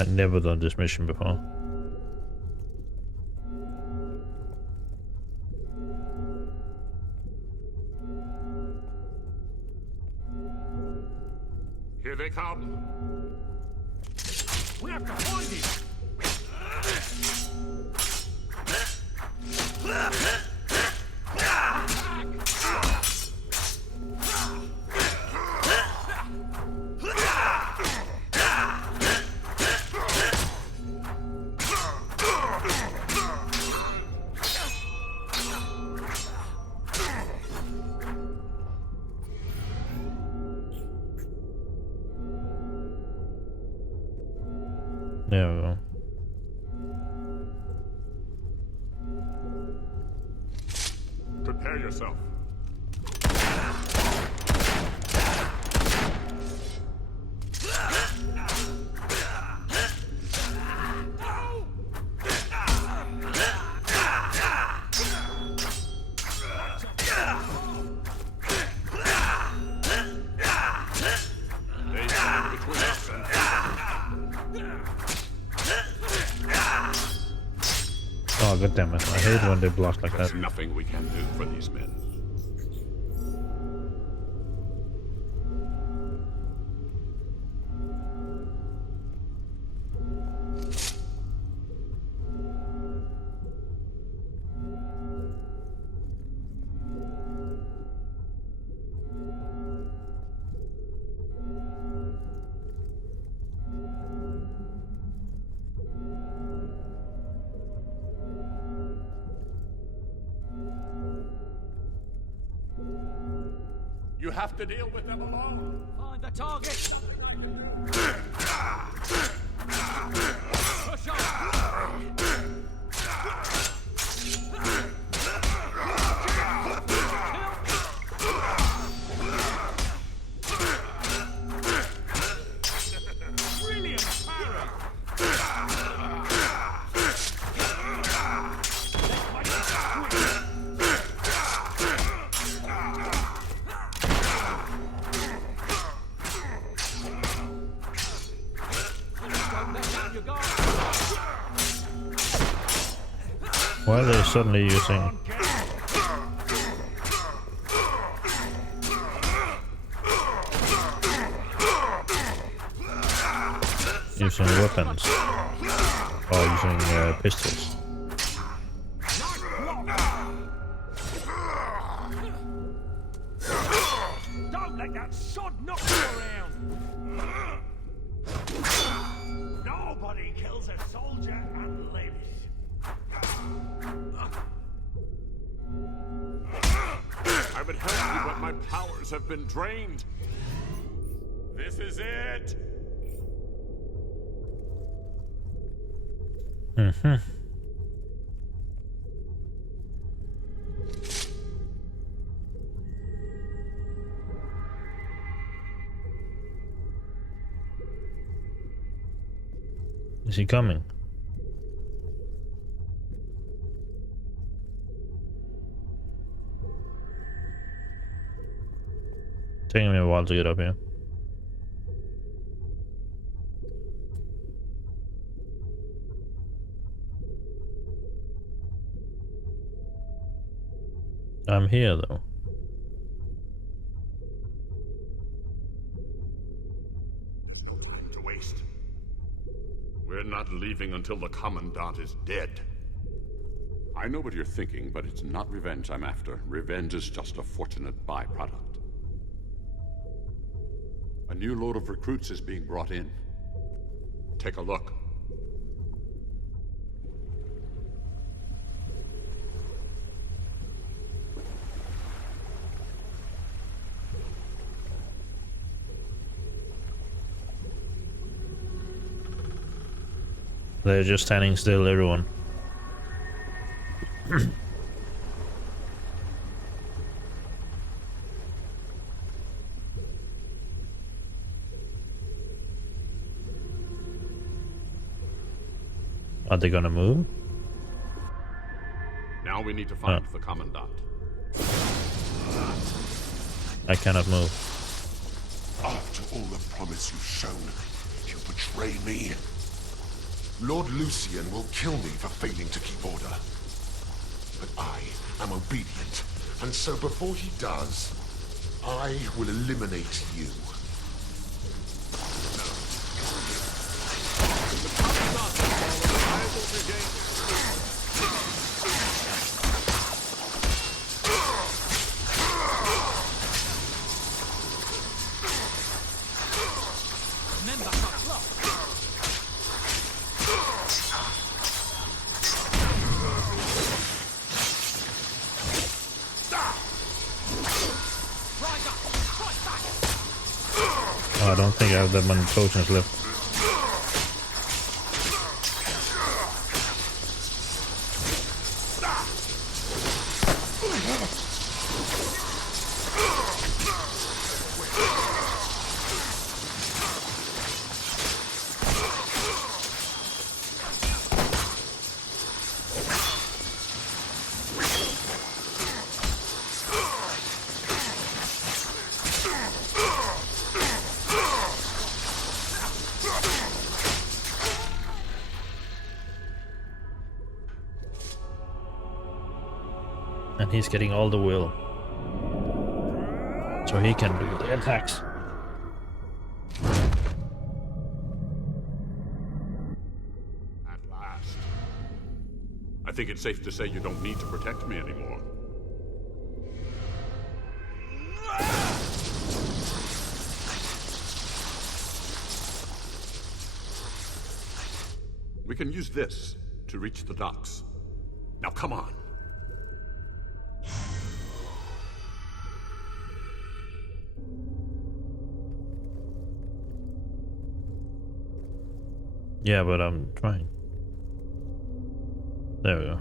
I've never done this mission before. Here they come. We have to find him. There we go. Prepare yourself. They stand between us and Oh, god damn it. I hate when they block like There's that. nothing we can do for these men. You have to deal with them alone. Find the target. Push on. Brilliant parry. Why are they suddenly using... using weapons? are using pistols. Don't let that sod knock you around! Nobody kills a soldier and lives. I would help you, but my powers have been drained. This is it! Mm-hmm. Is he coming? Taking me a while to get up here. I'm here though. Time to waste. We're not leaving until the Commandant is dead. I know what you're thinking, but it's not revenge I'm after. Revenge is just a fortunate byproduct. A new load of recruits is being brought in. Take a look. They're just standing still, everyone. Are they gonna move? Now we need to find the Commandant. I cannot move. After all the promise you've shown, you betray me. Lord Lucian will kill me for failing to keep order. But I am obedient, and so before he does, I will eliminate you. Oh, I don't think I have that many potions left. And he's getting all the will. So he can do the attacks. At last. I think it's safe to say you don't need to protect me anymore. We can use this to reach the docks. Now come on. Yeah, but I'm trying. There we go.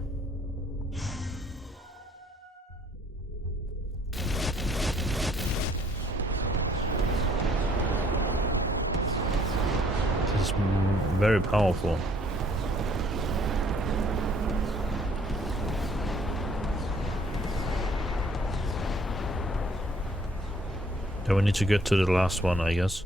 This is very powerful. Then we need to get to the last one, I guess.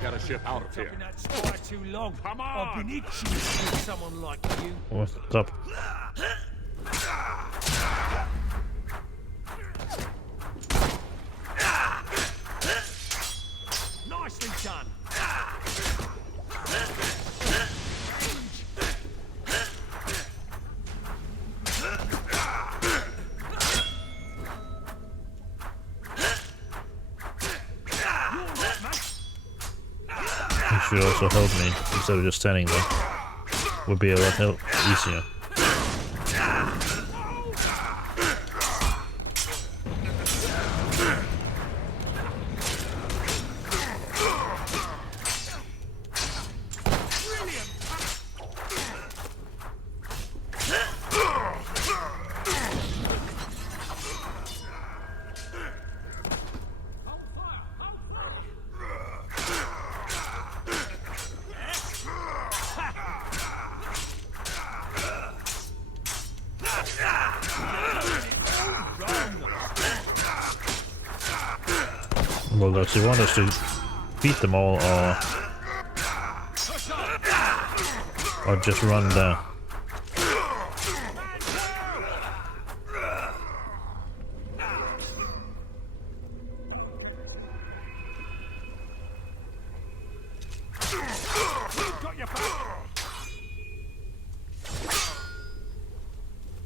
Get a ship out of here. Stuck in that spire too long. Come I've been itching to see someone like you. What's up? Nicely done. You should also help me instead of just standing there. Would be a lot easier. Well, does he want us to beat them all, or just run down? Got your back.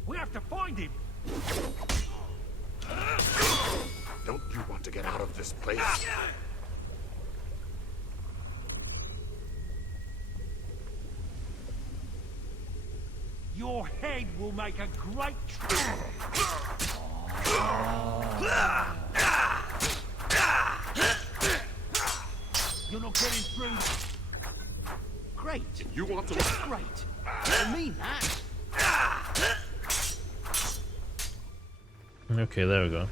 We have to find him. Don't you want to get out of this place? Your head will make a great You're not getting through. Great. You want to... Just great. I mean that. Okay, there we go.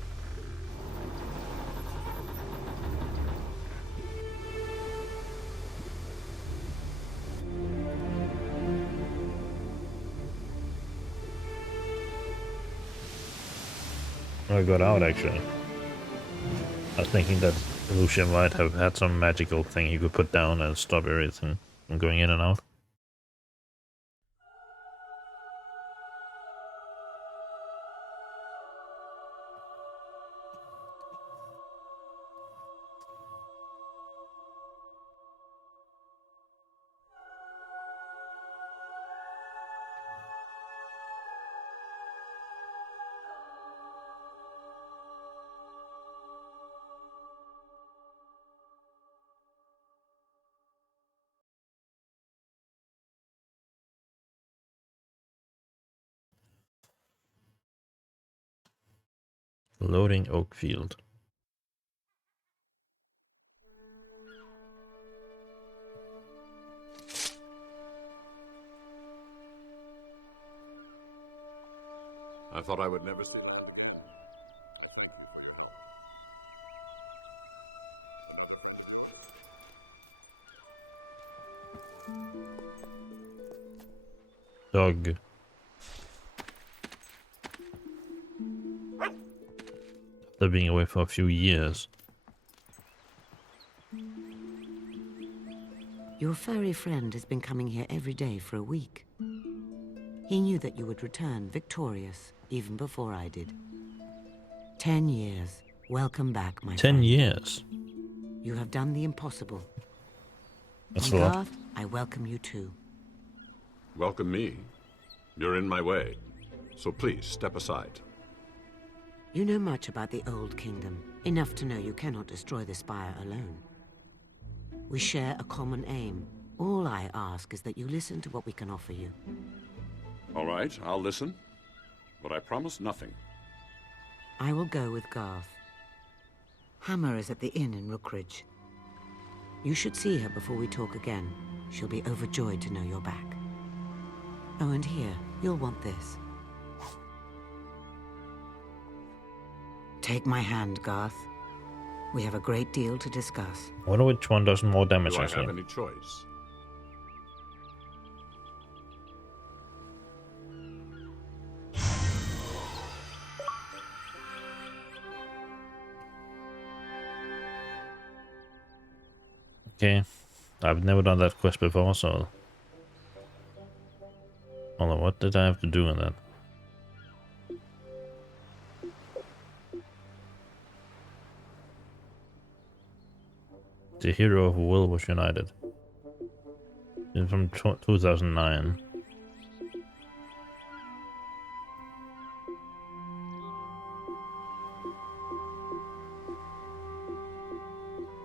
I got out actually. I was thinking that Lucian might have had some magical thing he could put down and stop everything from going in and out. Loading Oakfield. I thought I would never see that. Dog. After being away for a few years. Your furry friend has been coming here every day for a week. He knew that you would return victorious, even before I did. 10 years. Welcome back, my 10 friend. years? You have done the impossible. That's And a lot. Garth, I welcome you too. Welcome me. You're in my way. So please, step aside. You know much about the Old Kingdom, enough to know you cannot destroy the Spire alone. We share a common aim. All I ask is that you listen to what we can offer you. All right, I'll listen. But I promise nothing. I will go with Garth. Hammer is at the inn in Rookridge. You should see her before we talk again. She'll be overjoyed to know you're back. Oh, and here, you'll want this. Take my hand, Garth. We have a great deal to discuss. I wonder which one does more damage Do I actually. have any choice? Okay. I've never done that quest before, so... Hold on, what did I have to do in that? The hero of will was united. It's from 2009.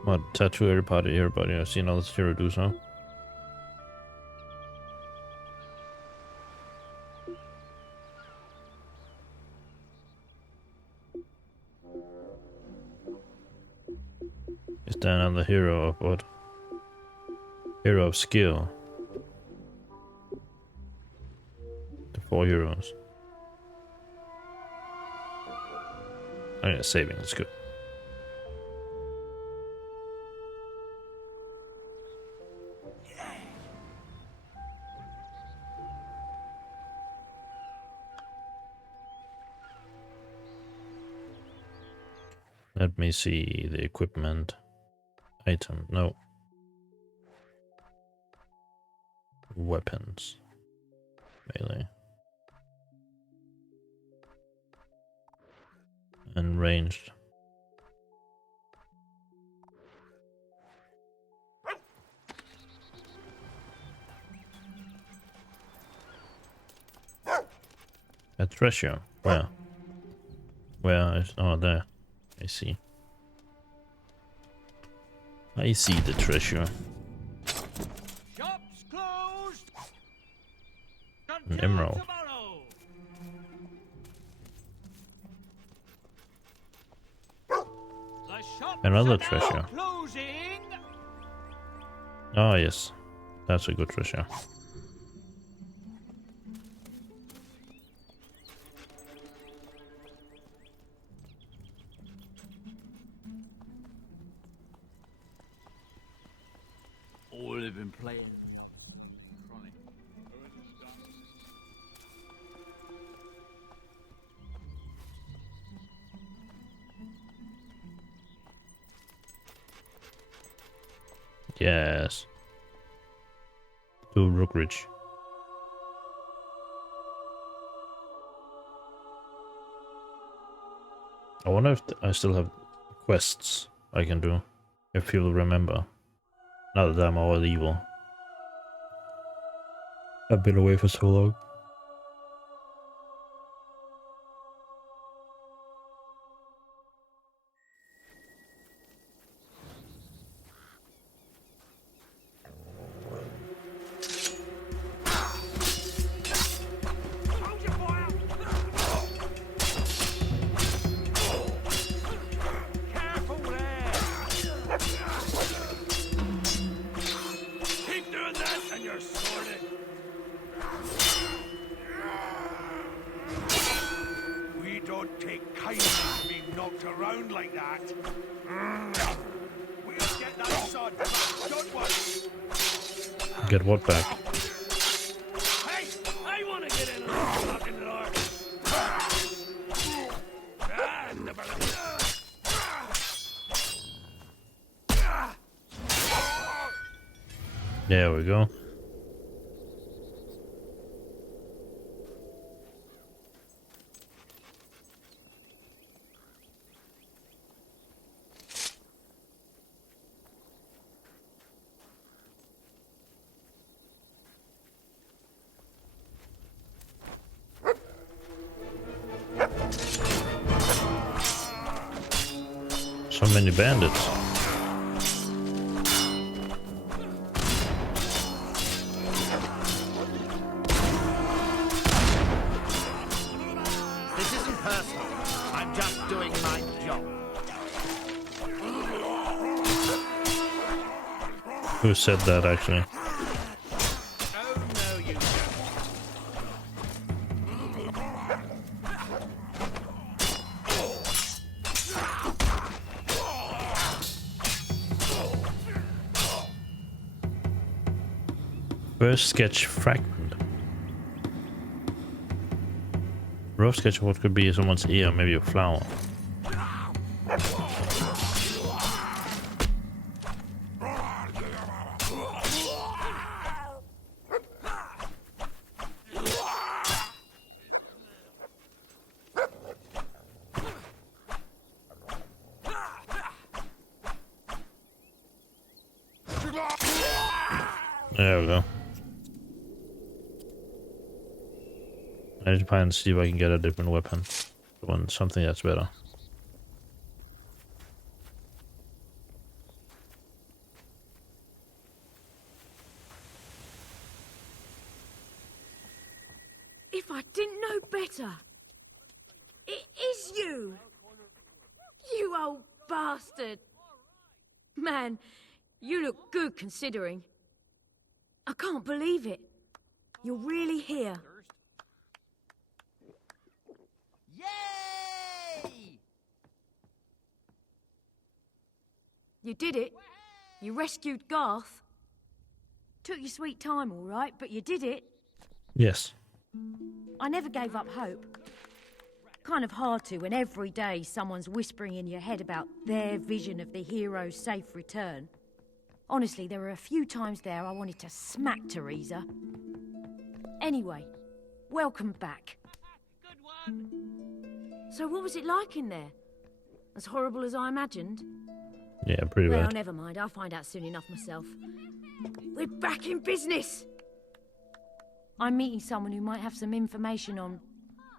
What? Tattoo everybody. I've seen all this hero do so. Is there another hero of what? Hero of skill. The 4 heroes. Oh yeah, saving, that's good. Let me see the equipment. Item, no. Weapons. Melee. And ranged. A treasure. Where? Where is... Oh, there. I see. I see the treasure. Shops closed. An emerald. Another treasure. Oh yes, that's a good treasure. All have been playing. Yes. To Rookridge. I wonder if I still have quests I can do. If you'll remember. Now that I'm all evil. I've been away for so long. Get what back? Hey, I want to get in on the fucking door. There we go. So many bandits. This isn't personal. I'm just doing my job. Who said that actually? Oh no, you don't. First sketch fragment. Rough sketch of what could be someone's ear, maybe a flower. There we go. I need to try and see if I can get a different weapon. Something that's better. If I didn't know better, it is you! You old bastard! Man, you look good considering. I can't believe it. You're really here. Yay! You did it. You rescued Garth. Took your sweet time, all right, but you did it. Yes. I never gave up hope. Kind of hard to when every day someone's whispering in your head about their vision of the hero's safe return. Honestly, there were a few times there I wanted to smack Teresa. Anyway, welcome back. So what was it like in there? As horrible as I imagined? Yeah, pretty Well, bad. never mind. I'll find out soon enough myself. We're back in business! I'm meeting someone who might have some information on,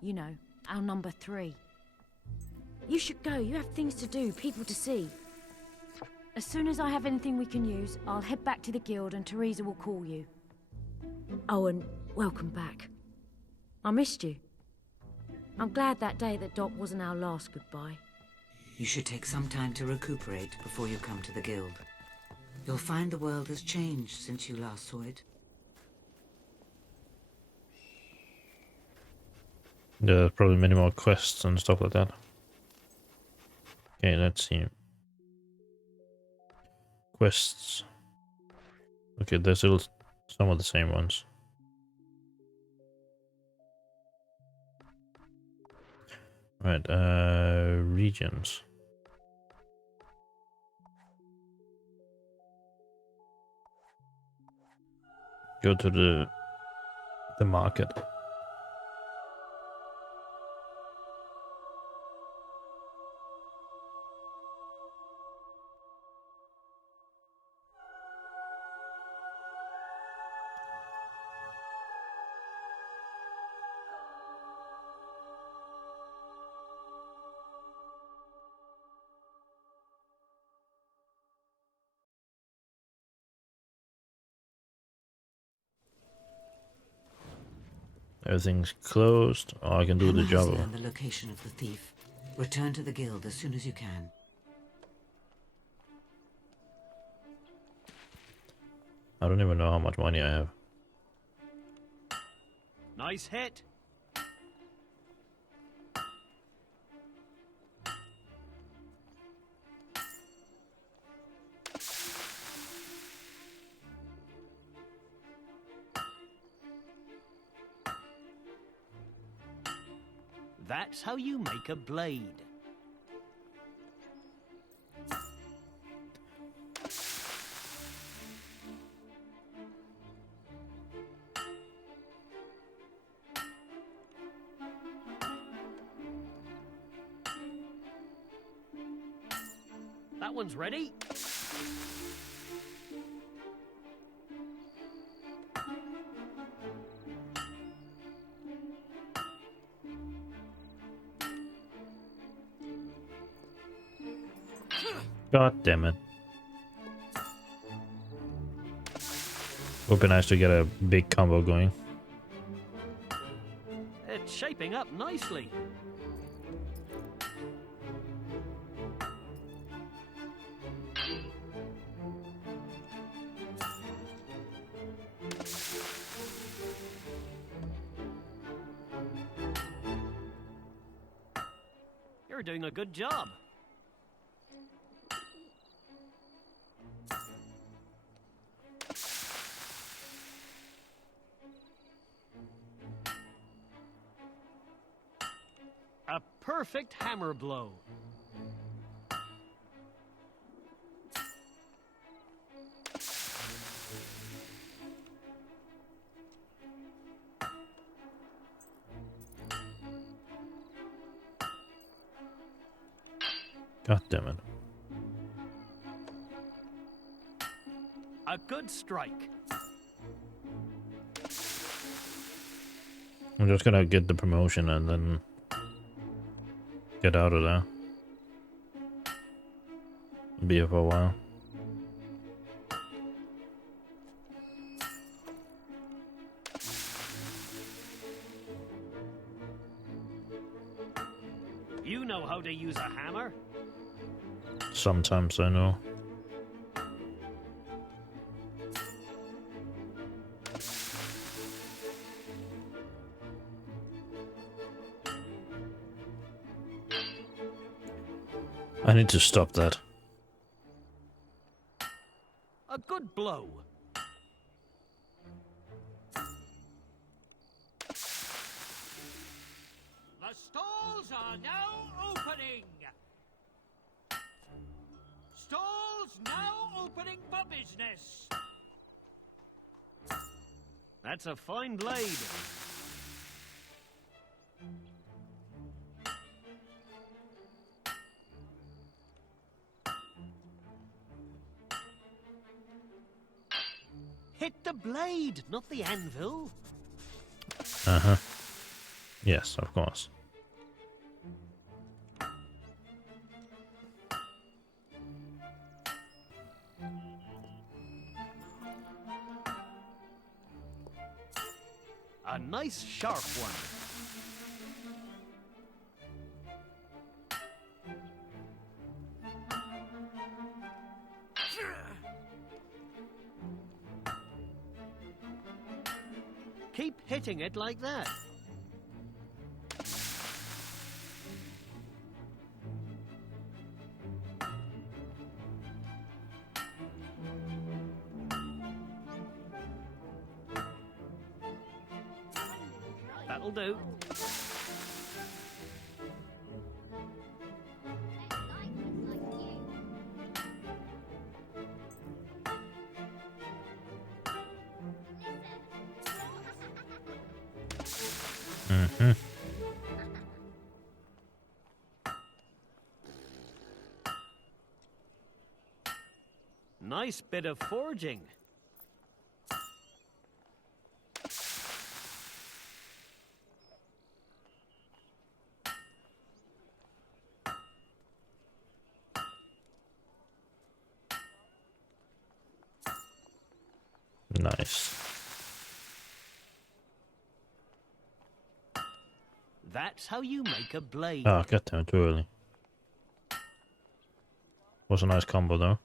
you know, our number 3. You should go. You have things to do, people to see. As soon as I have anything we can use, I'll head back to the guild and Teresa will call you. Oh, and welcome back. I missed you. I'm glad that day at the dock wasn't our last goodbye. You should take some time to recuperate before you come to the guild. You'll find the world has changed since you last saw it. There's probably many more quests and stuff like that. Okay, let's see. Quests. Okay, there's still some of the same ones. Right, regions. Go to the market. Everything's closed. Oh, I can do the Hannah job. has learned the location of the thief. Return to the guild as soon as you can. I don't even know how much money I have. Nice hit. That's how you make a blade. That one's ready. God damn it. Would be nice to get a big combo going. It's shaping up nicely. You're doing a good job. A perfect hammer blow. God damn it. A good strike. I'm just gonna get the promotion and then get out of there. Be here for a while. You know how to use a hammer? Sometimes I know. I need to stop that. A good blow. The stalls are now opening. Stalls now opening for business. That's a fine blade. Hit the blade, not the anvil. Uh-huh. Yes, of course. A nice sharp one. Keep hitting it like that. That'll do. Mm-hmm. Nice bit of forging. Nice. That's how you make a blade. Ah, got there too early. Was a nice combo though.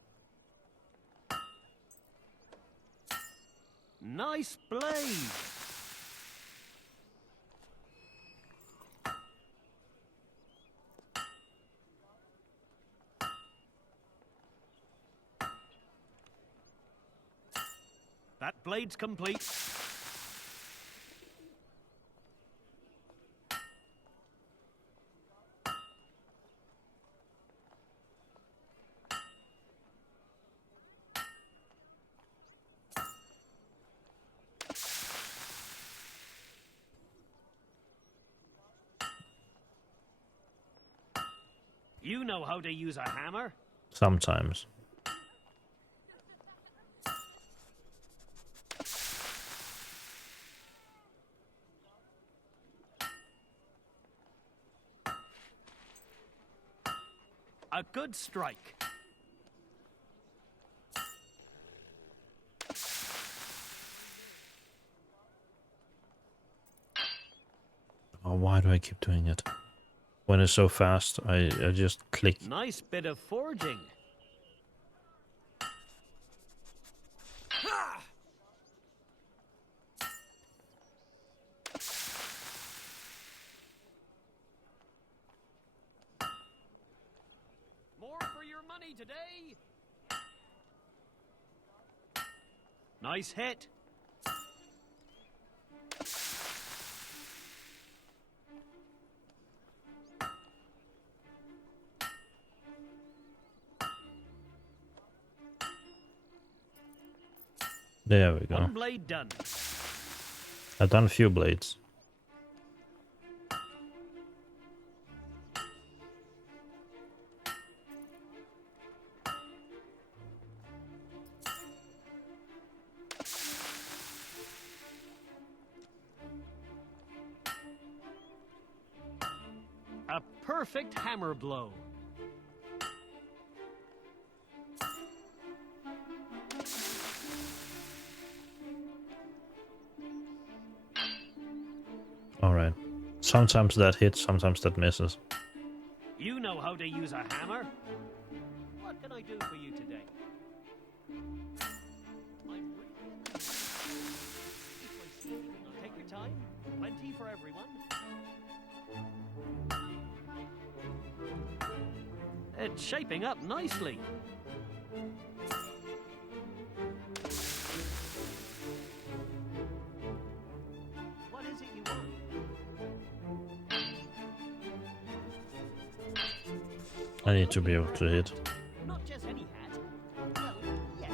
Nice blade. That blade's complete. You know how to use a hammer? Sometimes. A good strike. Oh, why do I keep doing it? When it's so fast, I just click. Nice bit of forging. More for your money today. Nice hit. There we go. One blade done. I've done a few blades. perfect hammer blow. Alright. Sometimes that hits, sometimes that misses. You know how to use a hammer? What can I do for you today? Take your time. Plenty for everyone. It's shaping up nicely. What is it you want? I need to be able to hit. Not just any hat. Well, yes,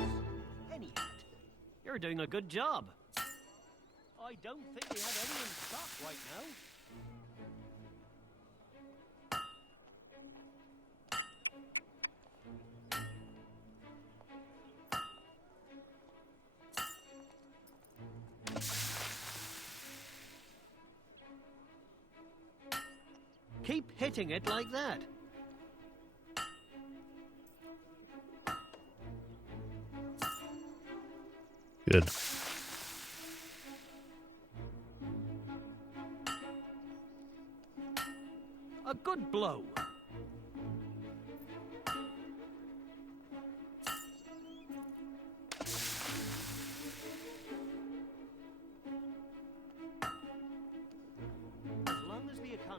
any hat. You're doing a good job. I don't think we have any in stock right now. Keep hitting it like that. Good. A good blow.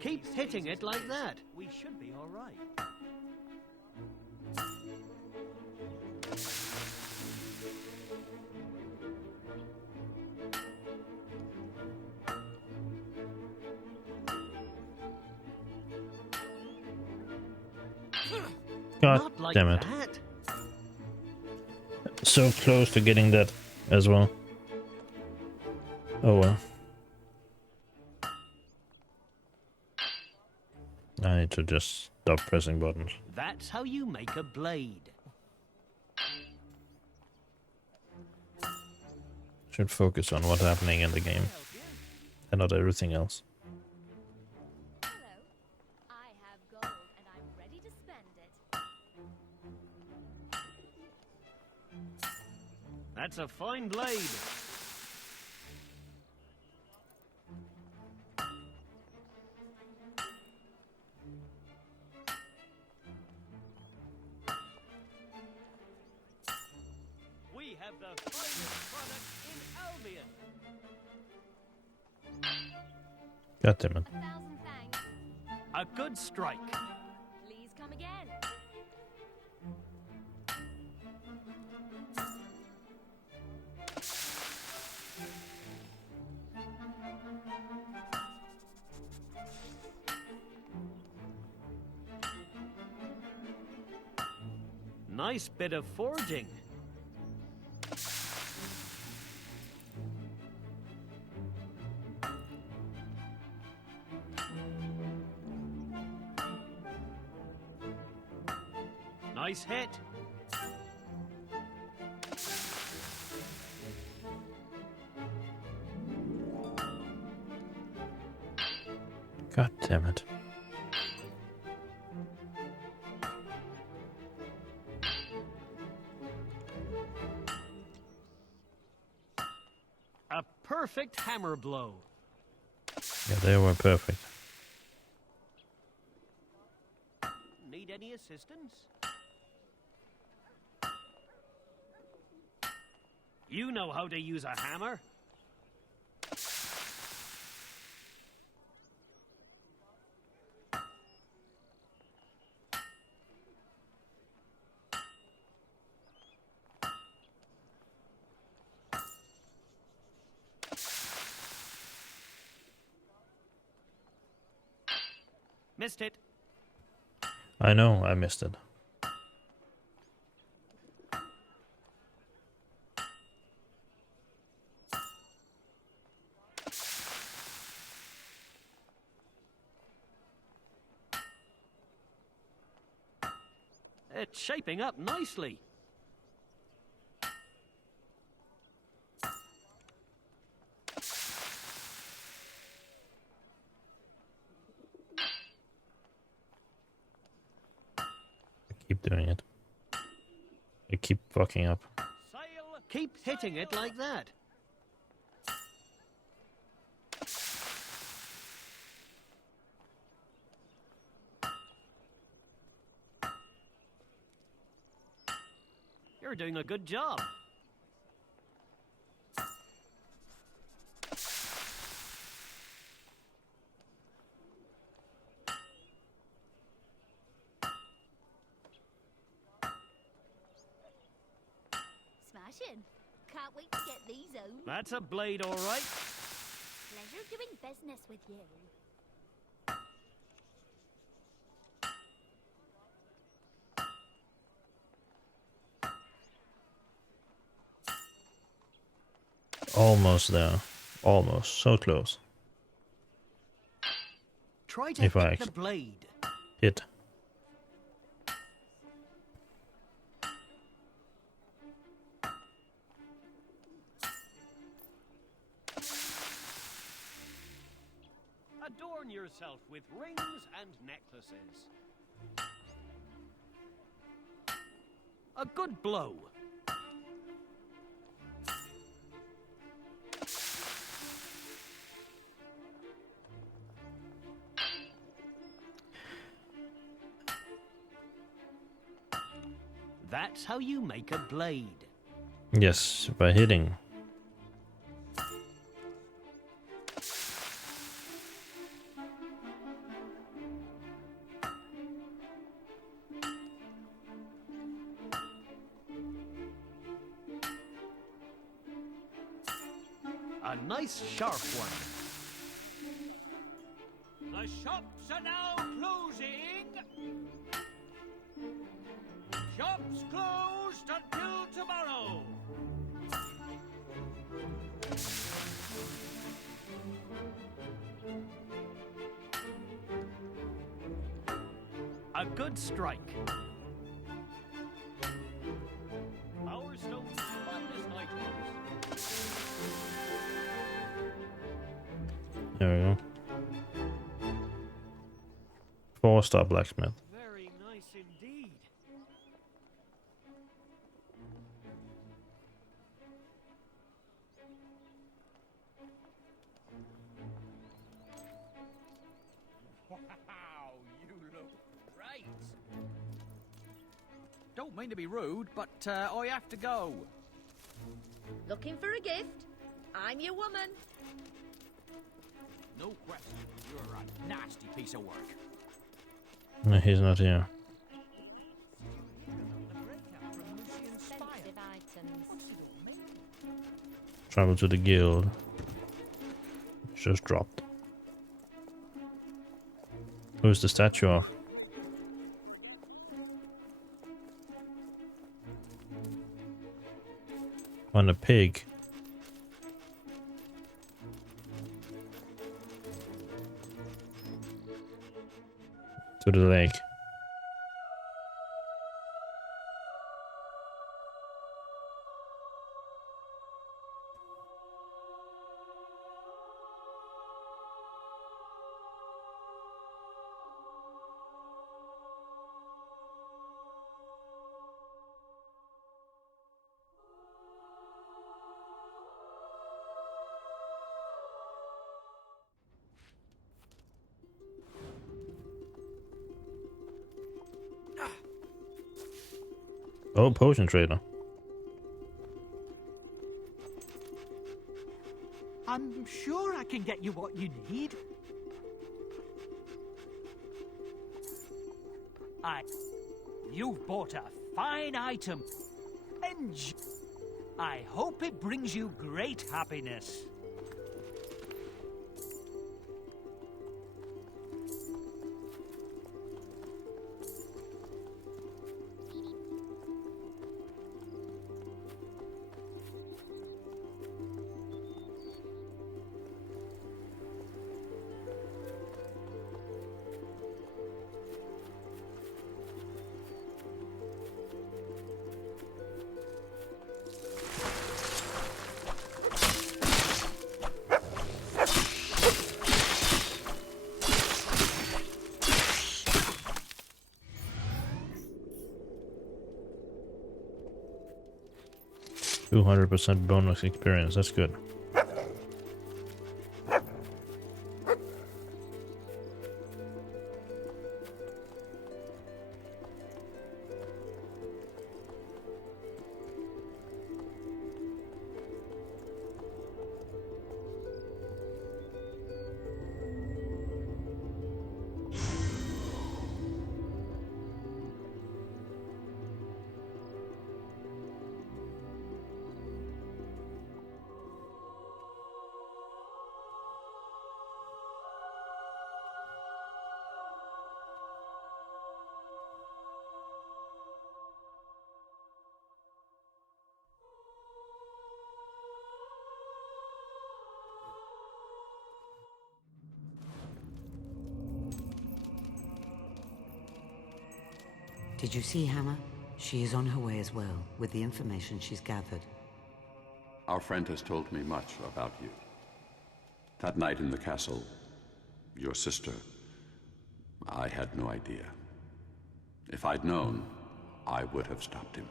Keep hitting it like that. We should be all right. God Not like damn it. that. So close to getting that as well. Oh well. I need to just stop pressing buttons. That's how you make a blade. Should focus on what's happening in the game and not everything else. That's a fine blade. We have the finest product in Albion. God damn it. A good strike. Please come again. Nice bit of forging. Nice hit. God damn it. A perfect hammer blow. Yeah, they were perfect. Need any assistance? You know how to use a hammer? Missed it. I know, I missed it. It's shaping up nicely. keep doing it. I keep fucking up. Keep hitting it like that. You're doing a good job. Smashing. Can't wait to get these out. That's a blade, all right. Pleasure doing business with you. Almost there. Almost. So close. Try to If I hit the blade. hit. Adorn yourself with rings and necklaces. A good blow. That's how you make a blade. Yes, by hitting. A nice sharp one. The shops are now closing. Shops closed until tomorrow. A good strike. Power Stone's finest items. There we go. 4-star blacksmith. Very nice indeed. Wow, you look great. Don't mean to be rude, but I have to go. Looking for a gift? I'm your woman. No question, you're a nasty piece of work. No, he's not here. Sensitive items. Travel to the guild. Just dropped. Who's the statue of? On a pig. To the lake. Oh, potion trader. I'm sure I can get you what you need. You've bought a fine item. I hope it brings you great happiness. 200% bonus experience, that's good. Did you see Hammer? She is on her way as well, with the information she's gathered. Our friend has told me much about you. That night in the castle, your sister, I had no idea. If I'd known, I would have stopped him.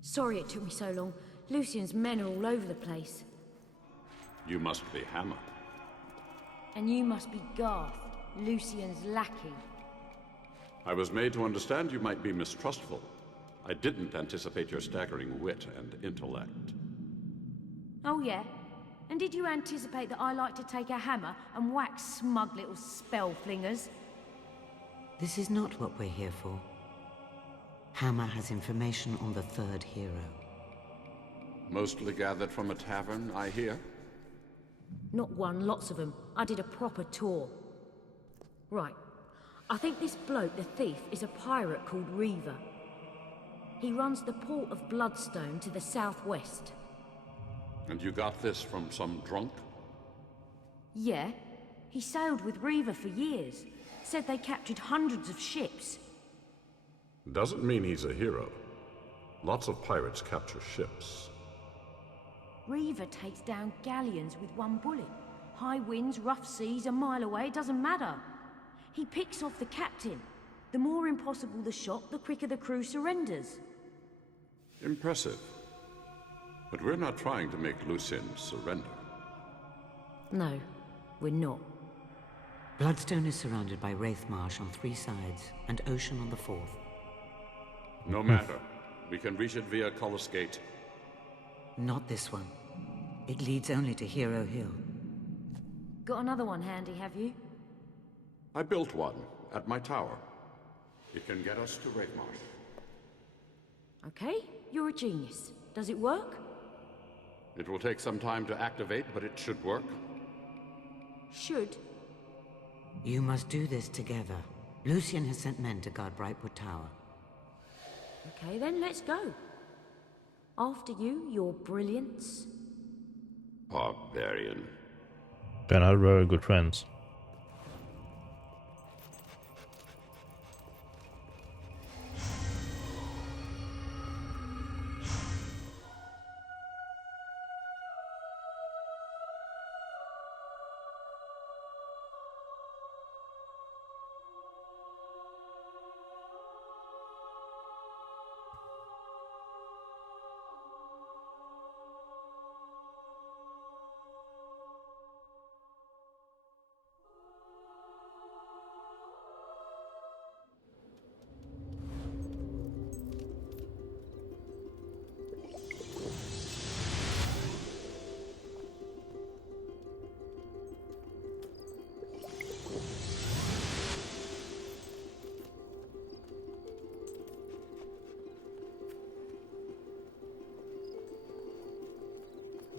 Sorry it took me so long. Lucian's men are all over the place. You must be Hammer. And you must be Garth, Lucian's lackey. I was made to understand you might be mistrustful. I didn't anticipate your staggering wit and intellect. Oh yeah? And did you anticipate that I like to take a hammer and whack smug little spell flingers? This is not what we're here for. Hammer has information on the third hero. Mostly gathered from a tavern, I hear? Not one, lots of them. I did a proper tour. Right. I think this bloke, the thief, is a pirate called Reaver. He runs the port of Bloodstone to the southwest. And you got this from some drunk? Yeah. He sailed with Reaver for years. Said they captured hundreds of ships. Doesn't mean he's a hero. Lots of pirates capture ships. Reaver takes down galleons with one bullet. High winds, rough seas, a mile away, doesn't matter. He picks off the captain. The more impossible the shot, the quicker the crew surrenders. Impressive. But we're not trying to make Lucien surrender. No, we're not. Bloodstone is surrounded by Wraith Marsh on 3 sides, and ocean on the 4th. No matter. We can reach it via Cullis Gate. Not this one. It leads only to Hero Hill. Got another one handy, have you? I built one at my tower. It can get us to Wraithmarsh. Okay, you're a genius. Does it work? It will take some time to activate, but it should work. Should? You must do this together. Lucien has sent men to guard Brightwood Tower. Okay, then let's go. After you, your brilliance. Barbarian. They're not very good friends.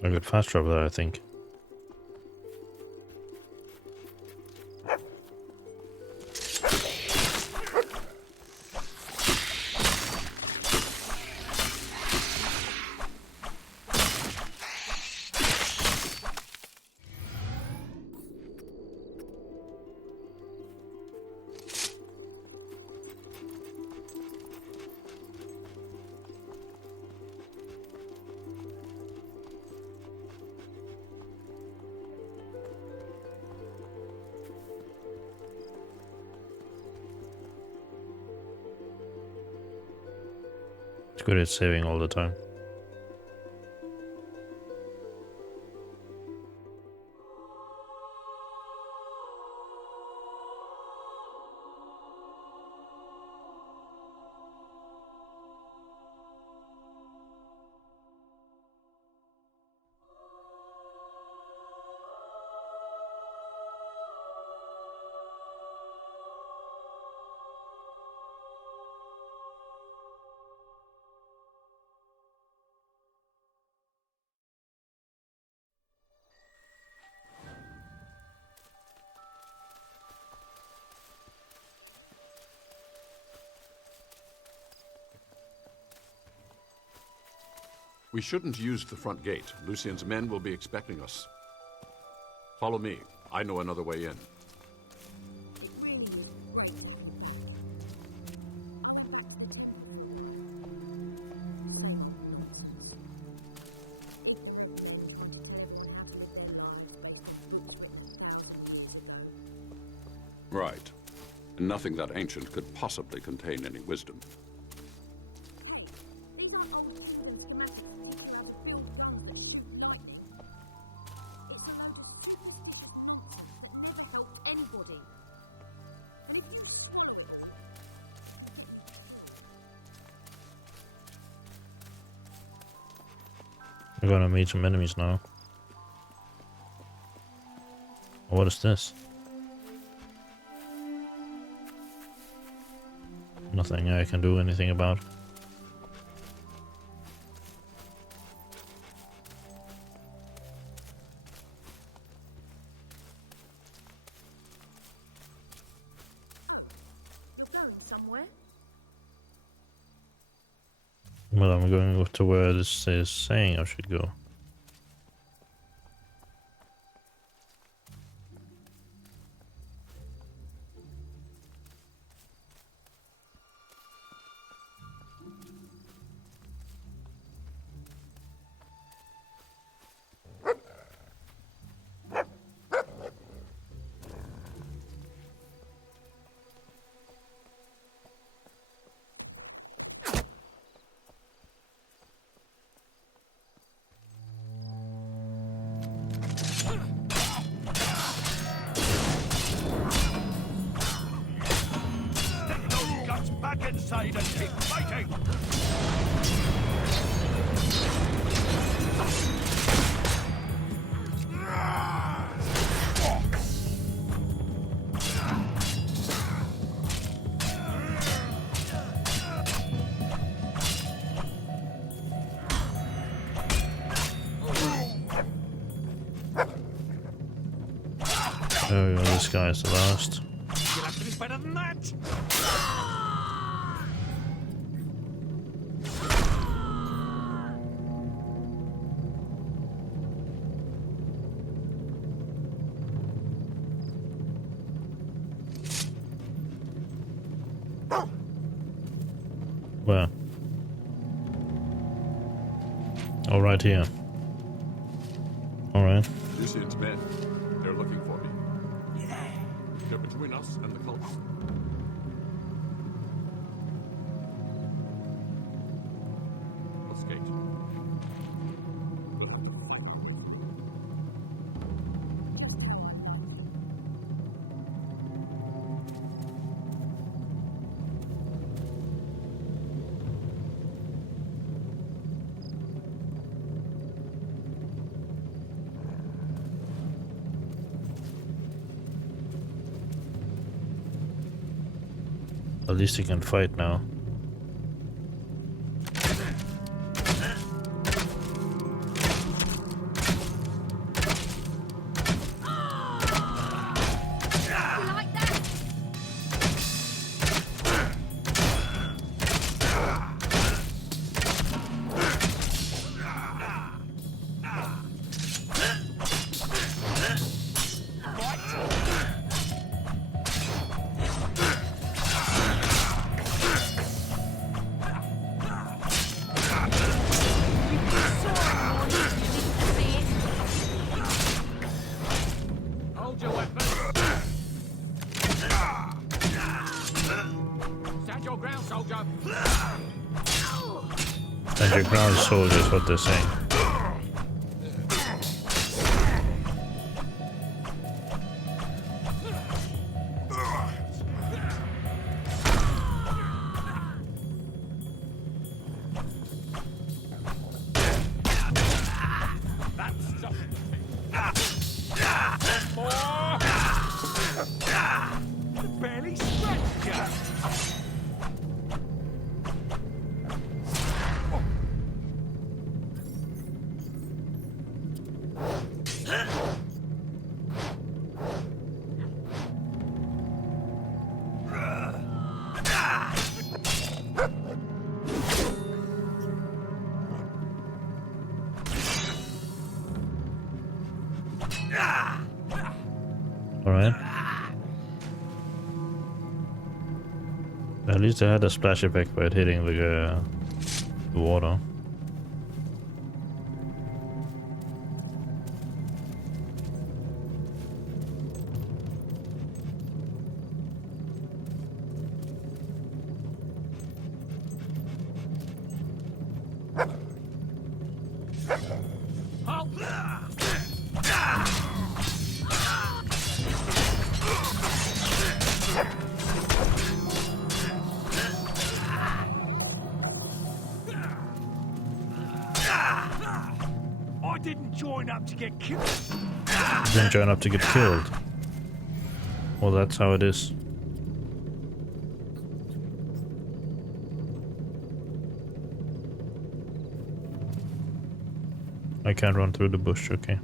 I got fast travel there, I think. It's good at saving all the time. We shouldn't use the front gate. Lucien's men will be expecting us. Follow me. I know another way in. Right. Nothing that ancient could possibly contain any wisdom. We're gonna meet some enemies now. What is this? Nothing I can do anything about. You're going somewhere? Well, I'm going to where this is saying I should go. Back inside and keep fighting! There we go, this guy's the last. You'll have to be better than that! Where? Oh, right here. Alright. Lucien's men. They're looking for me. They're between us and the cult. Let's gate. We'll have to fight. At least he can fight now. Hold your weapon! Stand your ground, soldier! Stand your ground, soldiers, what they're saying. Barely scratched ya. Alright. At least I had a splash effect by it hitting the water. I didn't join up to get killed. Didn't join up to get killed. Well, that's how it is. I can't run through the bush, okay.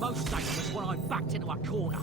Most dangerous when I'm backed into a corner.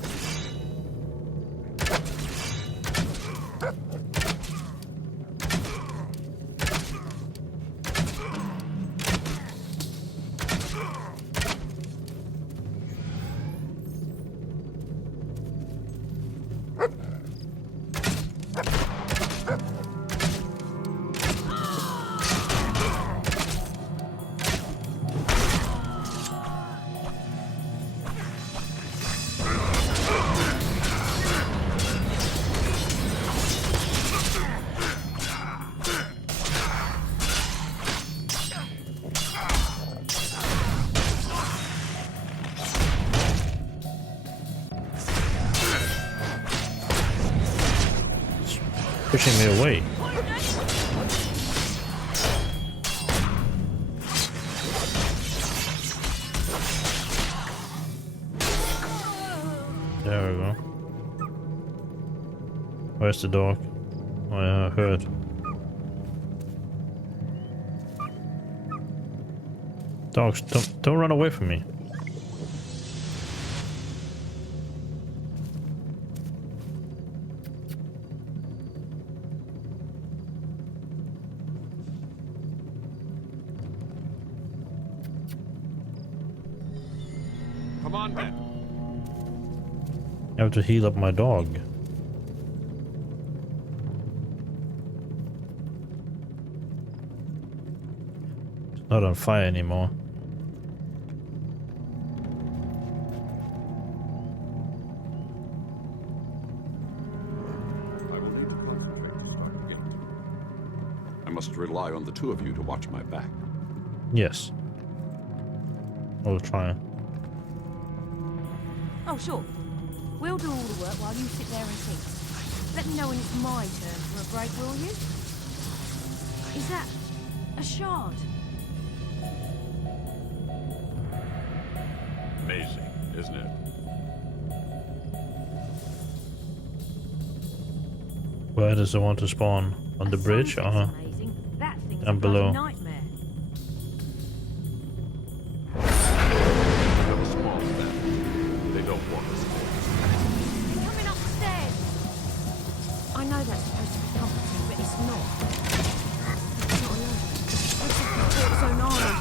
Pushing me away. There we go. Where's the dog? Oh yeah, I heard. Dogs, don't run away from me. Come on, then. I have to heal up my dog. It's not on fire anymore. must rely on the two of you to watch my back. Yes. I'll try. Oh, sure. We'll do all the work while you sit there and think. Let me know when it's my turn for a break, will you? Is that a shard? Amazing, isn't it? Where does it want to spawn? On the bridge or down below? Nightmare. Have a small step. They don't want us there. They're coming upstairs. I know that's supposed to be comforting, but it's not. It's not alone. It's a so gnarly.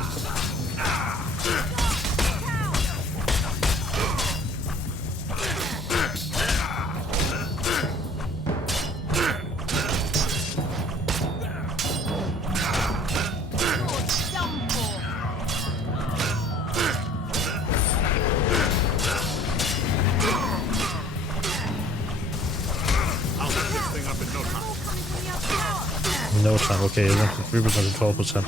No time. Okay, it went from 3% to 12%.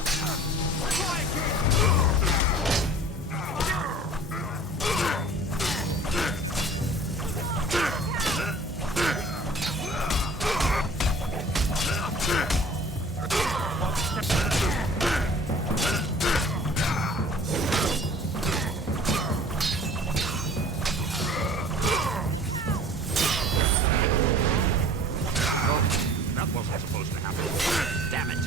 That wasn't supposed to happen. Damn it!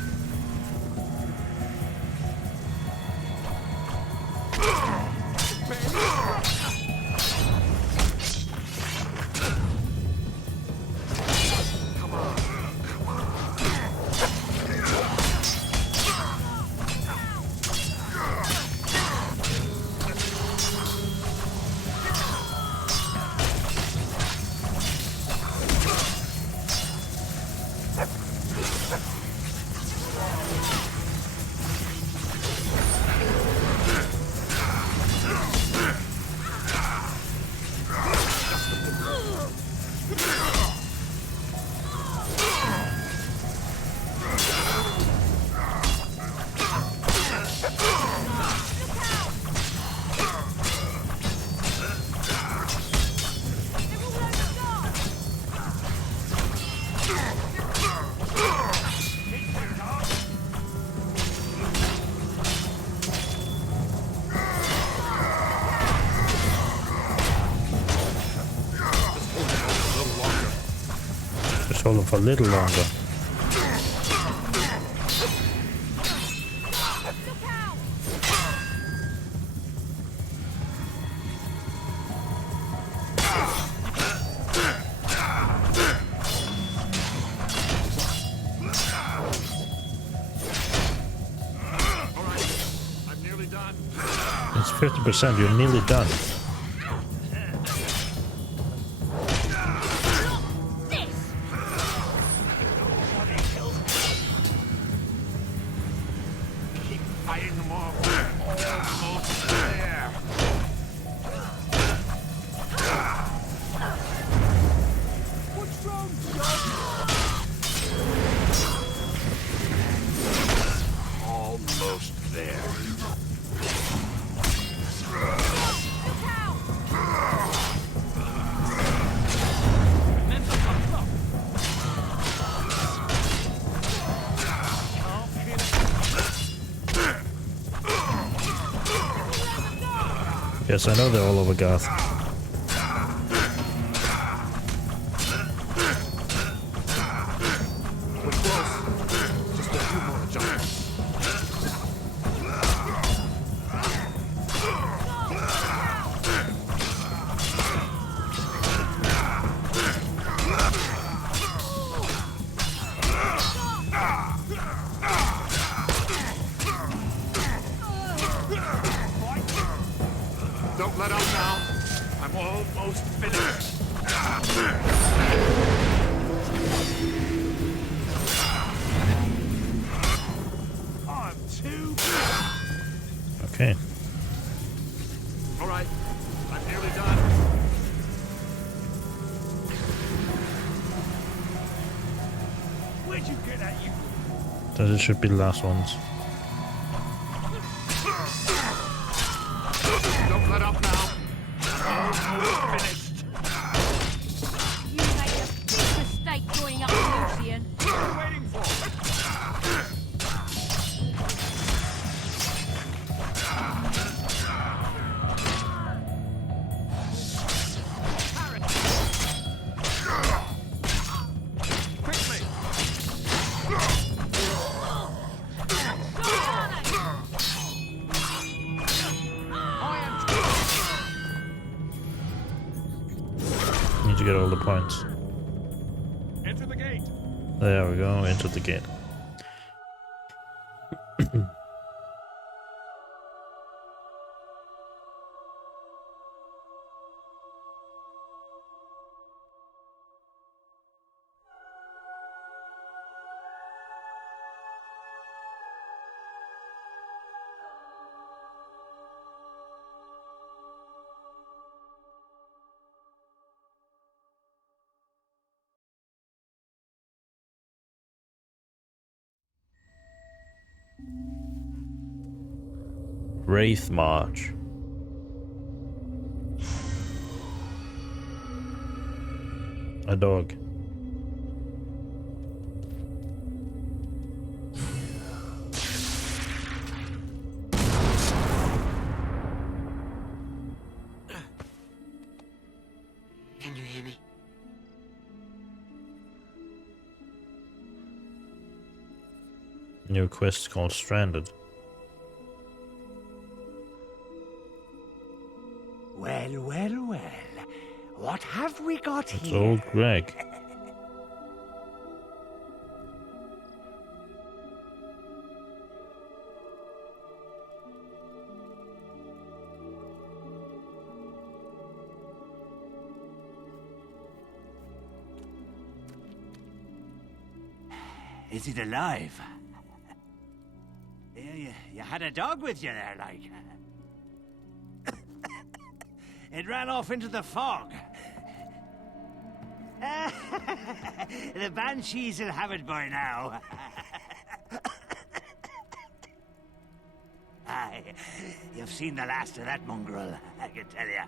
Just hold them for a little longer. It's 50%, you're nearly done. Almost there. Yes, I know they're all over Garth. We're close. Just a few more jumps. Don't let up now. I'm almost finished. I'm too. Okay. All right, I'm nearly done. Where'd you get that, you? Those should be the last ones. Don't let up now. Almost finished. You made a big mistake joining up with Lucian. What are you waiting for? Need to get all the points. Enter the gate. There we go, into the gate. Wraith March. A dog. Can you hear me? New quest called Stranded. Well, well, well. What have we got It's here? old Greg. Is it alive? You had a dog with you there, like. It ran off into the fog. The banshees will have it by now. Aye, you've seen the last of that mongrel, I can tell you.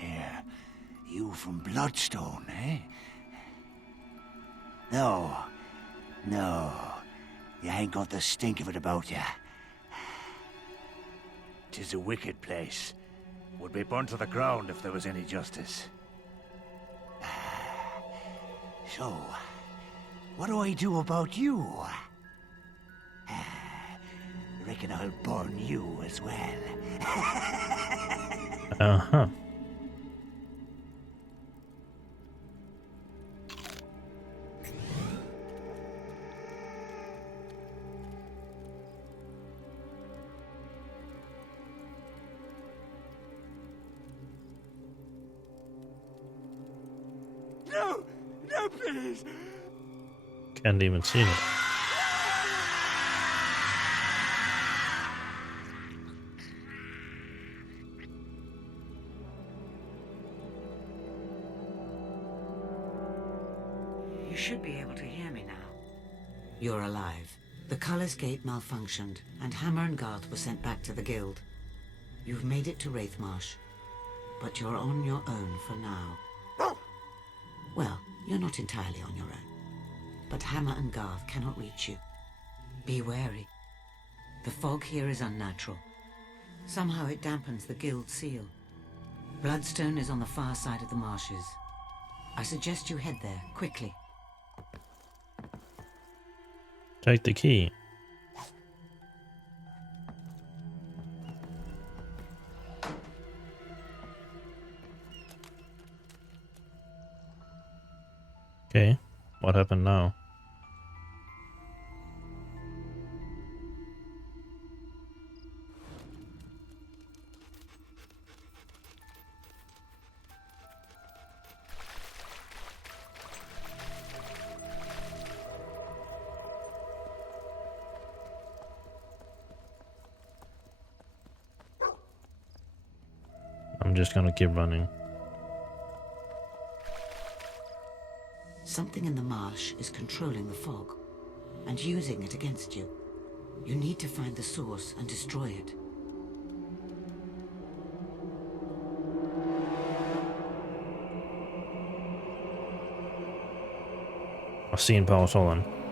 Here, you from Bloodstone, eh? No, you ain't got the stink of it about you. 'Tis a wicked place. Would be burnt to the ground if there was any justice. So, what do I do about you? Reckon I'll burn you as well. Uh-huh. No, please. Can't even see it. You should be able to hear me now. You're alive. The Culler's Gate malfunctioned, and Hammer and Garth were sent back to the Guild. You've made it to Wraithmarsh, but you're on your own for now. Well, you're not entirely on your own, but Hammer and Garth cannot reach you. Be wary. The fog here is unnatural. Somehow it dampens the Guild seal. Bloodstone is on the far side of the marshes. I suggest you head there, quickly. Take the key. Okay, what happened now? I'm just gonna keep running. Something in the marsh is controlling the fog and using it against you. You need to find the source and destroy it. I've seen Pause, hold on.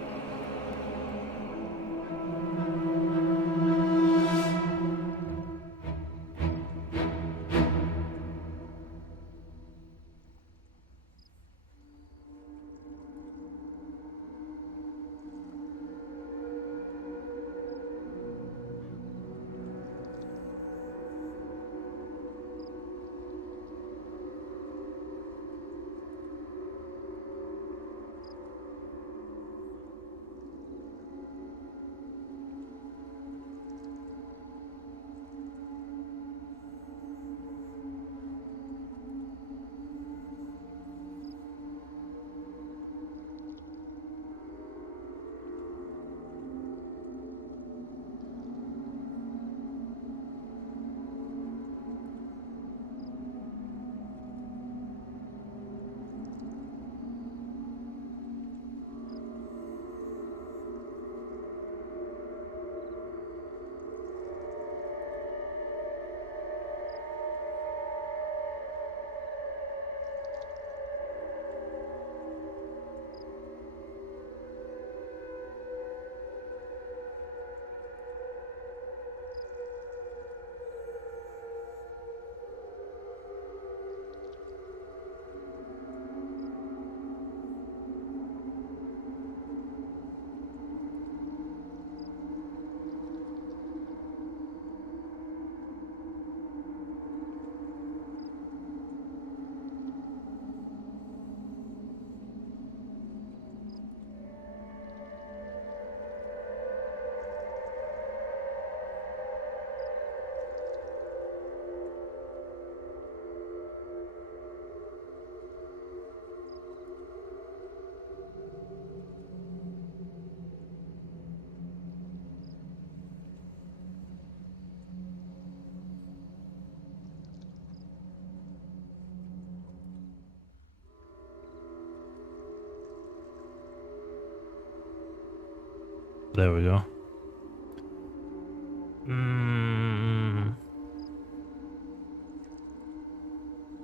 There we go.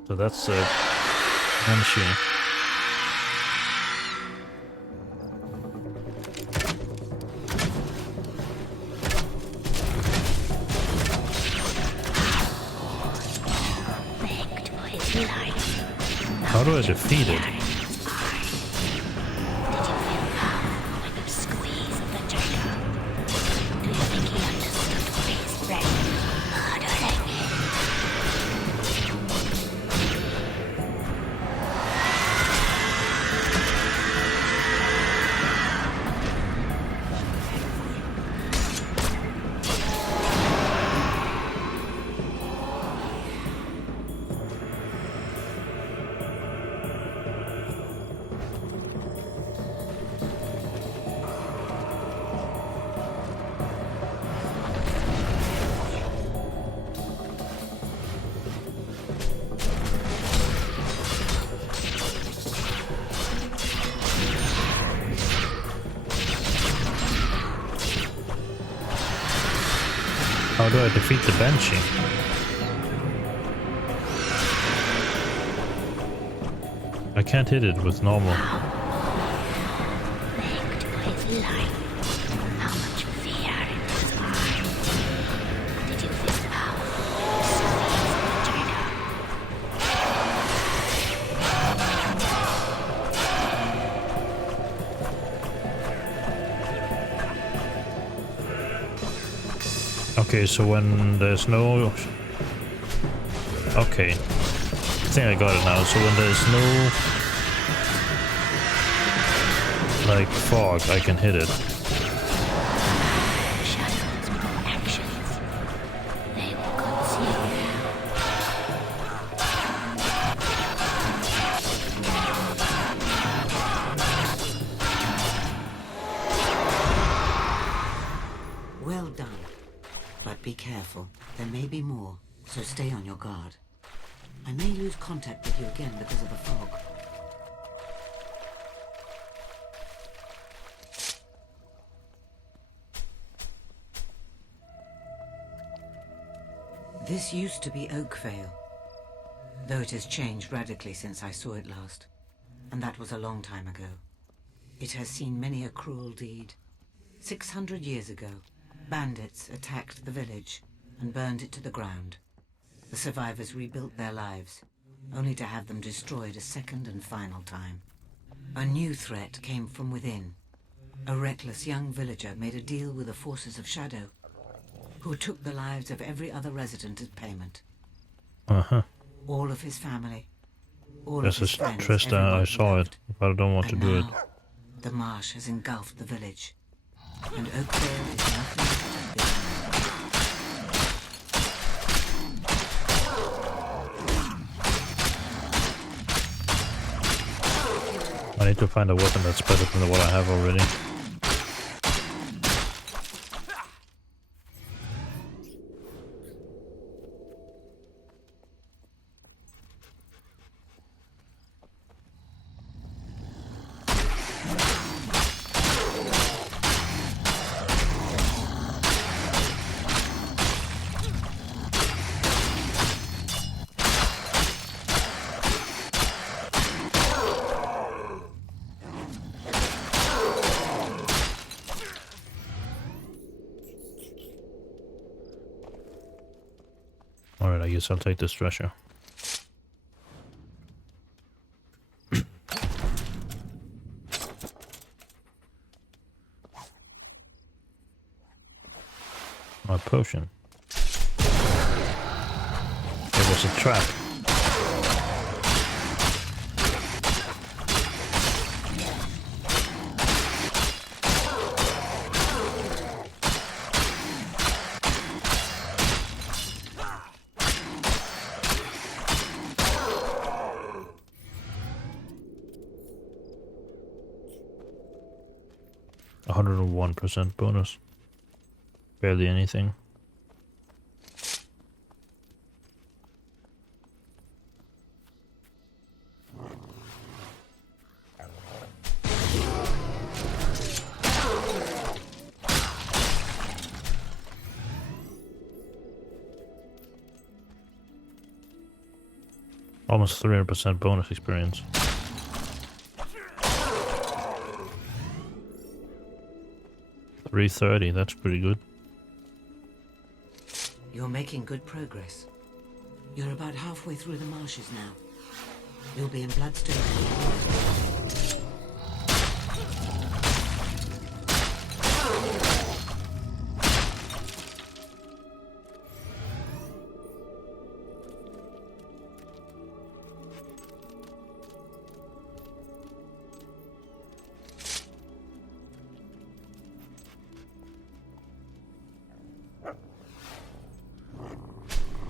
So that's a banshee. How do I defeat it? How do I defeat the banshee? I can't hit it with normal. Okay, so when there's no... Okay. I think I got it now. So when there's no... like, fog, I can hit it. Well done. But be careful. There may be more, so stay on your guard. I may lose contact with you again because of the fog. This used to be Oakvale, though it has changed radically since I saw it last, and that was a long time ago. It has seen many a cruel deed. 600 years ago, bandits attacked the village and burned it to the ground. The survivors rebuilt their lives, only to have them destroyed a second and final time. A new threat came from within. A reckless young villager made a deal with the forces of Shadow, who took the lives of every other resident as payment. Uh-huh. All of his family, all This of his is friends, Trista, everyone I he saw it, loved. but I don't want to And do it. now, the marsh has engulfed the village, and Oakvale is nothing but a I need to find a weapon that's better than what I have already. Alright, I guess I'll take this treasure. My potion. It was a trap. A 101% bonus. Barely anything. Almost 300% bonus experience. $330, that's pretty good. You're making good progress. You're about halfway through the marshes now. You'll be in Bloodstone.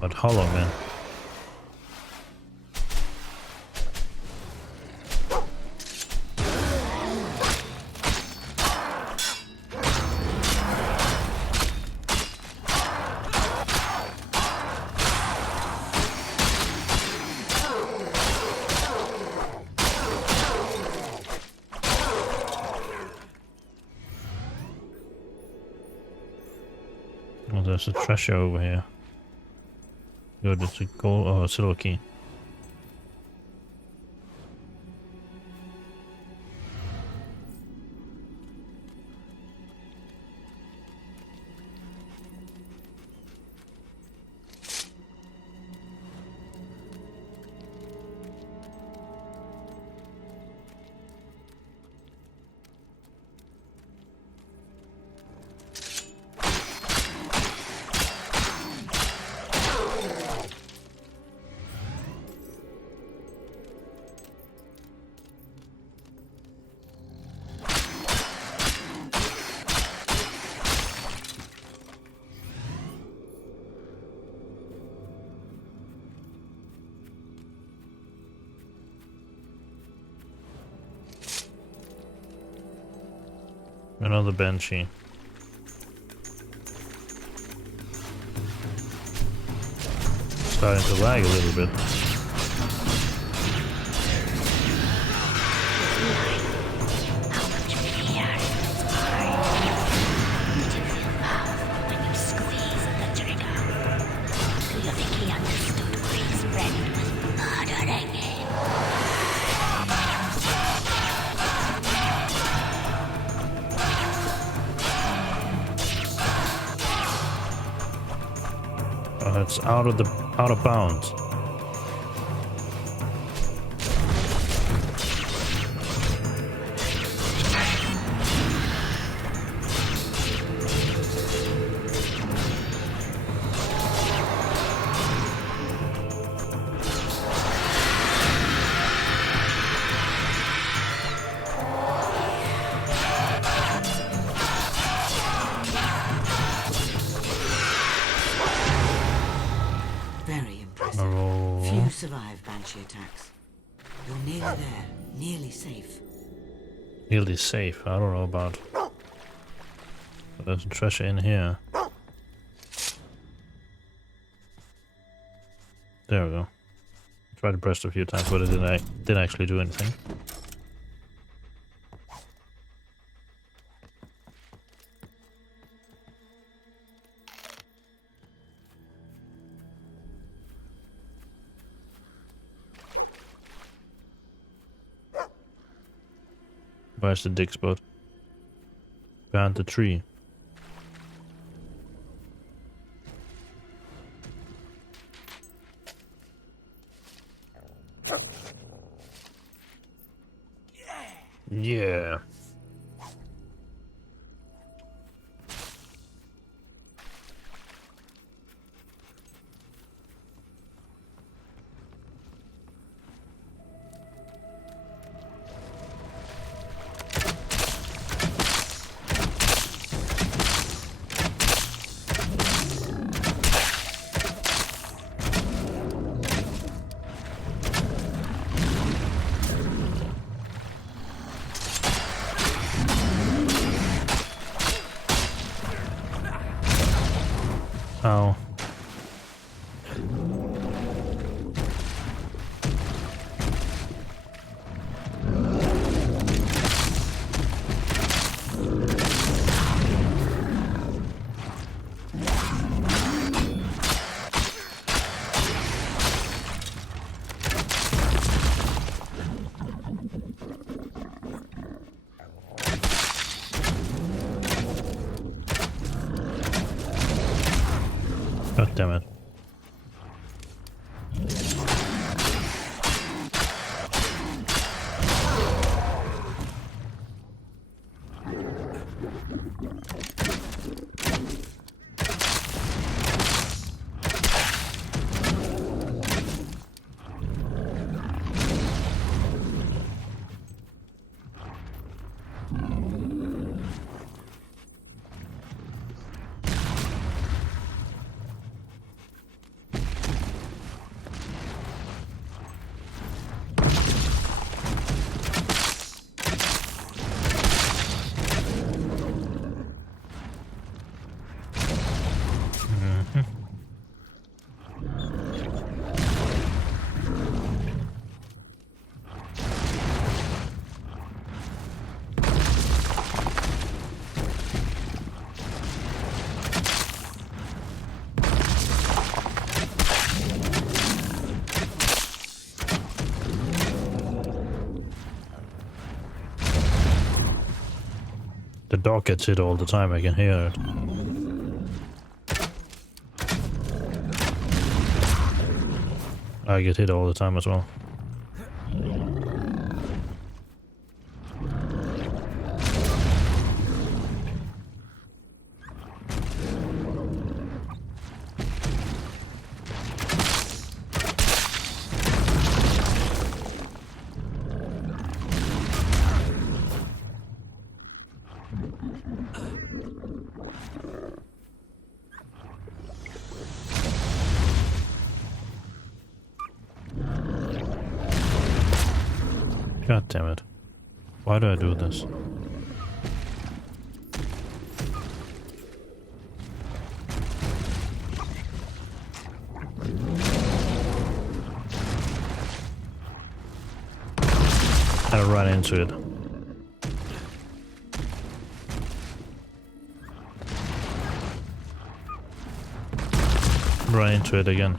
But hollow, man. Oh, there's a treasure over here. Good, it's a gold, oh, a silver key. Another banshee. Starting to lag a little bit. When you squeeze the trigger, feel That's out of bounds. Very impressive. Oh. Few survive Banshee attacks. You're nearly there, nearly safe. Nearly safe. I don't know about. There's treasure in here. There we go. Tried to press it a few times, but it didn't actually do anything. Where's the dig spot? Behind the tree. Yeah. Ow. God damn it. The dog gets hit all the time, I can hear it. I get hit all the time as well. God damn it. Why do I do this? I run into it. Run into it again.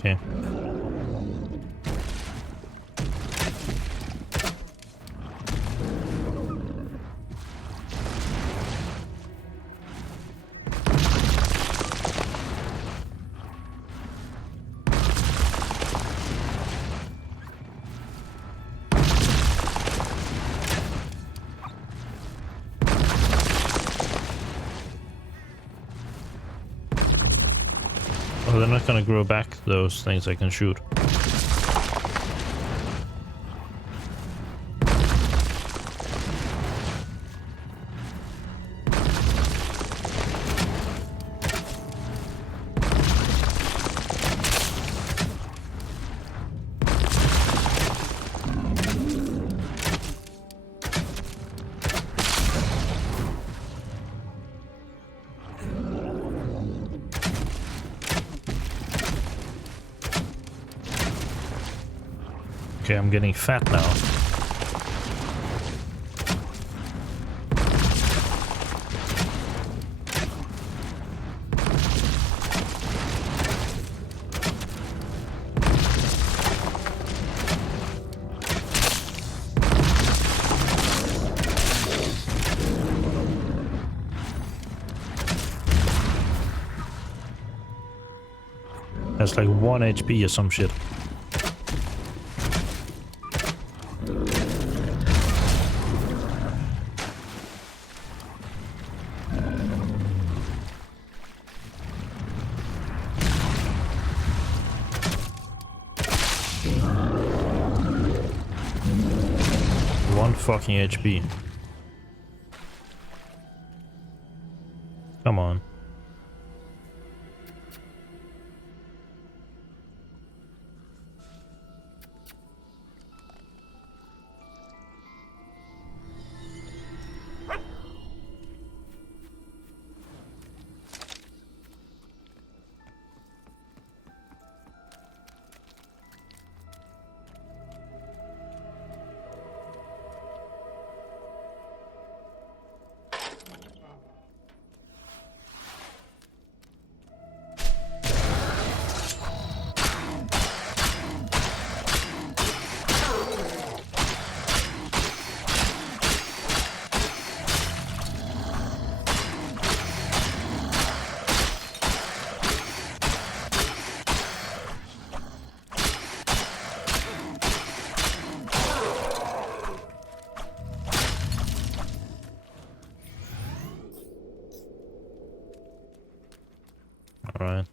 Okay. Oh, they're not gonna grow back those things I can shoot. Okay, I'm getting fat now. That's like 1 HP or some shit. Fucking HP. Come on. All right.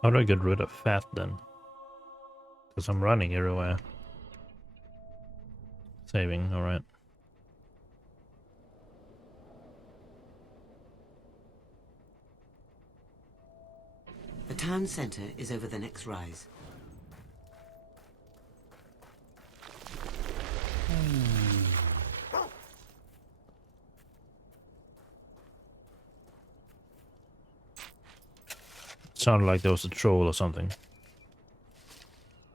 How do I get rid of fat then? Because I'm running everywhere. Saving, alright. The town center is over the next rise. Sounded like there was a troll or something.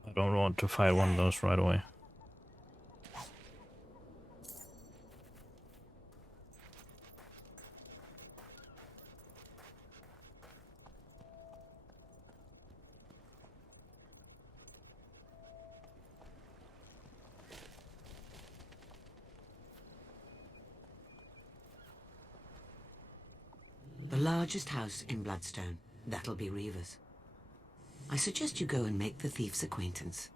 I don't want to fight one of those right away. The largest house in Bloodstone. That'll be Reaver's. I suggest you go and make the thief's acquaintance.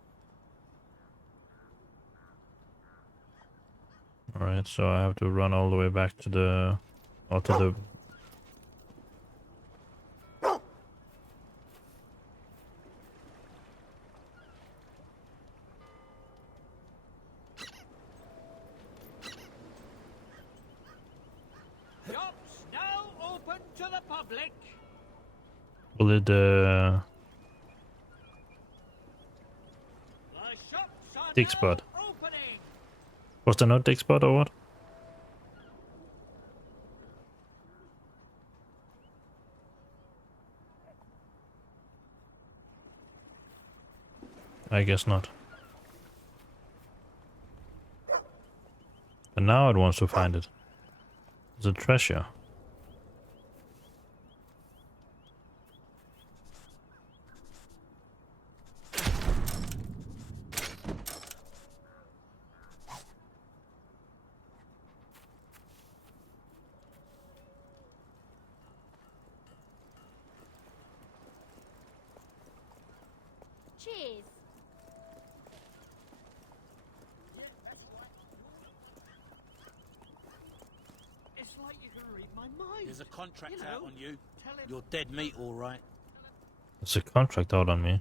Alright, so I have to run all the way back to the... or to the... Shops now open to the public. Will it The shops are dig spot? Was there no dig spot or what? I guess not. And now it wants to find it. It's a treasure. Cheers. It's like you can read my mind. There's a contract You know, out on you. tell him- You're dead meat, all right. It's a contract out on me.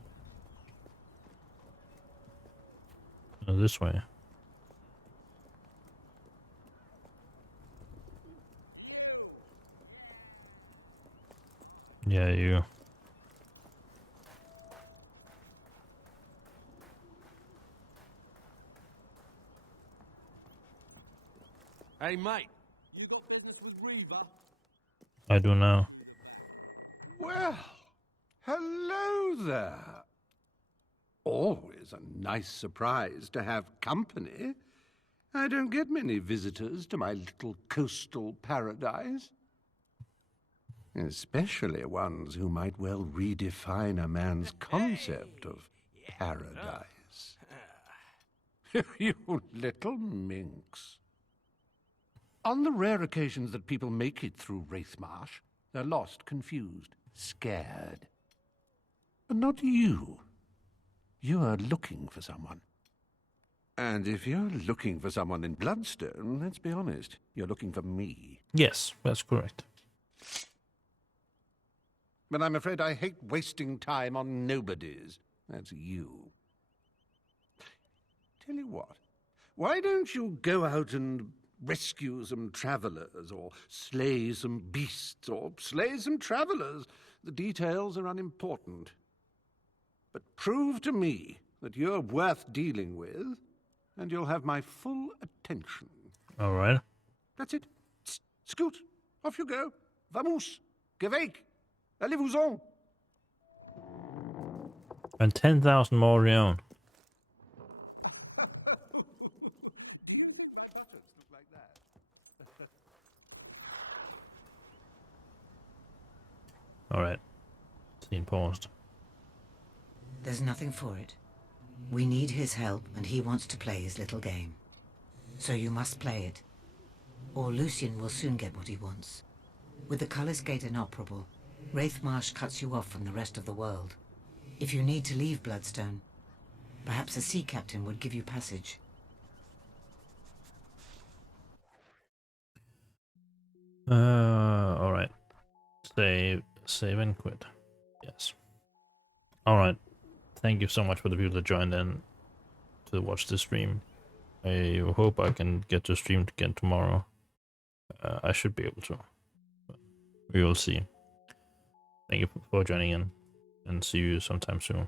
This way. Yeah, you. Hey, mate. You got that little reaver? I do now. Well, hello there. Always a nice surprise to have company. I don't get many visitors to my little coastal paradise. Especially ones who might well redefine a man's concept of paradise. You little minx. On the rare occasions that people make it through Wraithmarsh, they're lost, confused, scared. But not you. You are looking for someone. And if you're looking for someone in Bloodstone, let's be honest, you're looking for me. Yes, that's correct. But I'm afraid I hate wasting time on nobodies. That's you. Tell you what, why don't you go out and rescue some travelers, or slay some beasts, or slay some travelers? The details are unimportant. But prove to me that you're worth dealing with, and you'll have my full attention. All right. That's it. Scoot, off you go. Vamos, geweg, allez-vous-en. And 10,000 more Rion. Alright. Scene paused. There's nothing for it. We need his help, and he wants to play his little game. So you must play it. Or Lucian will soon get what he wants. With the Cullis Gate inoperable, Wraithmarsh cuts you off from the rest of the world. If you need to leave Bloodstone, perhaps a sea captain would give you passage. Alright. Save and quit. Yes. Alright. Thank you so much for the people that joined in to watch the stream. I hope I can get to stream again tomorrow. I should be able to. We will see. Thank you for joining in, and see you sometime soon.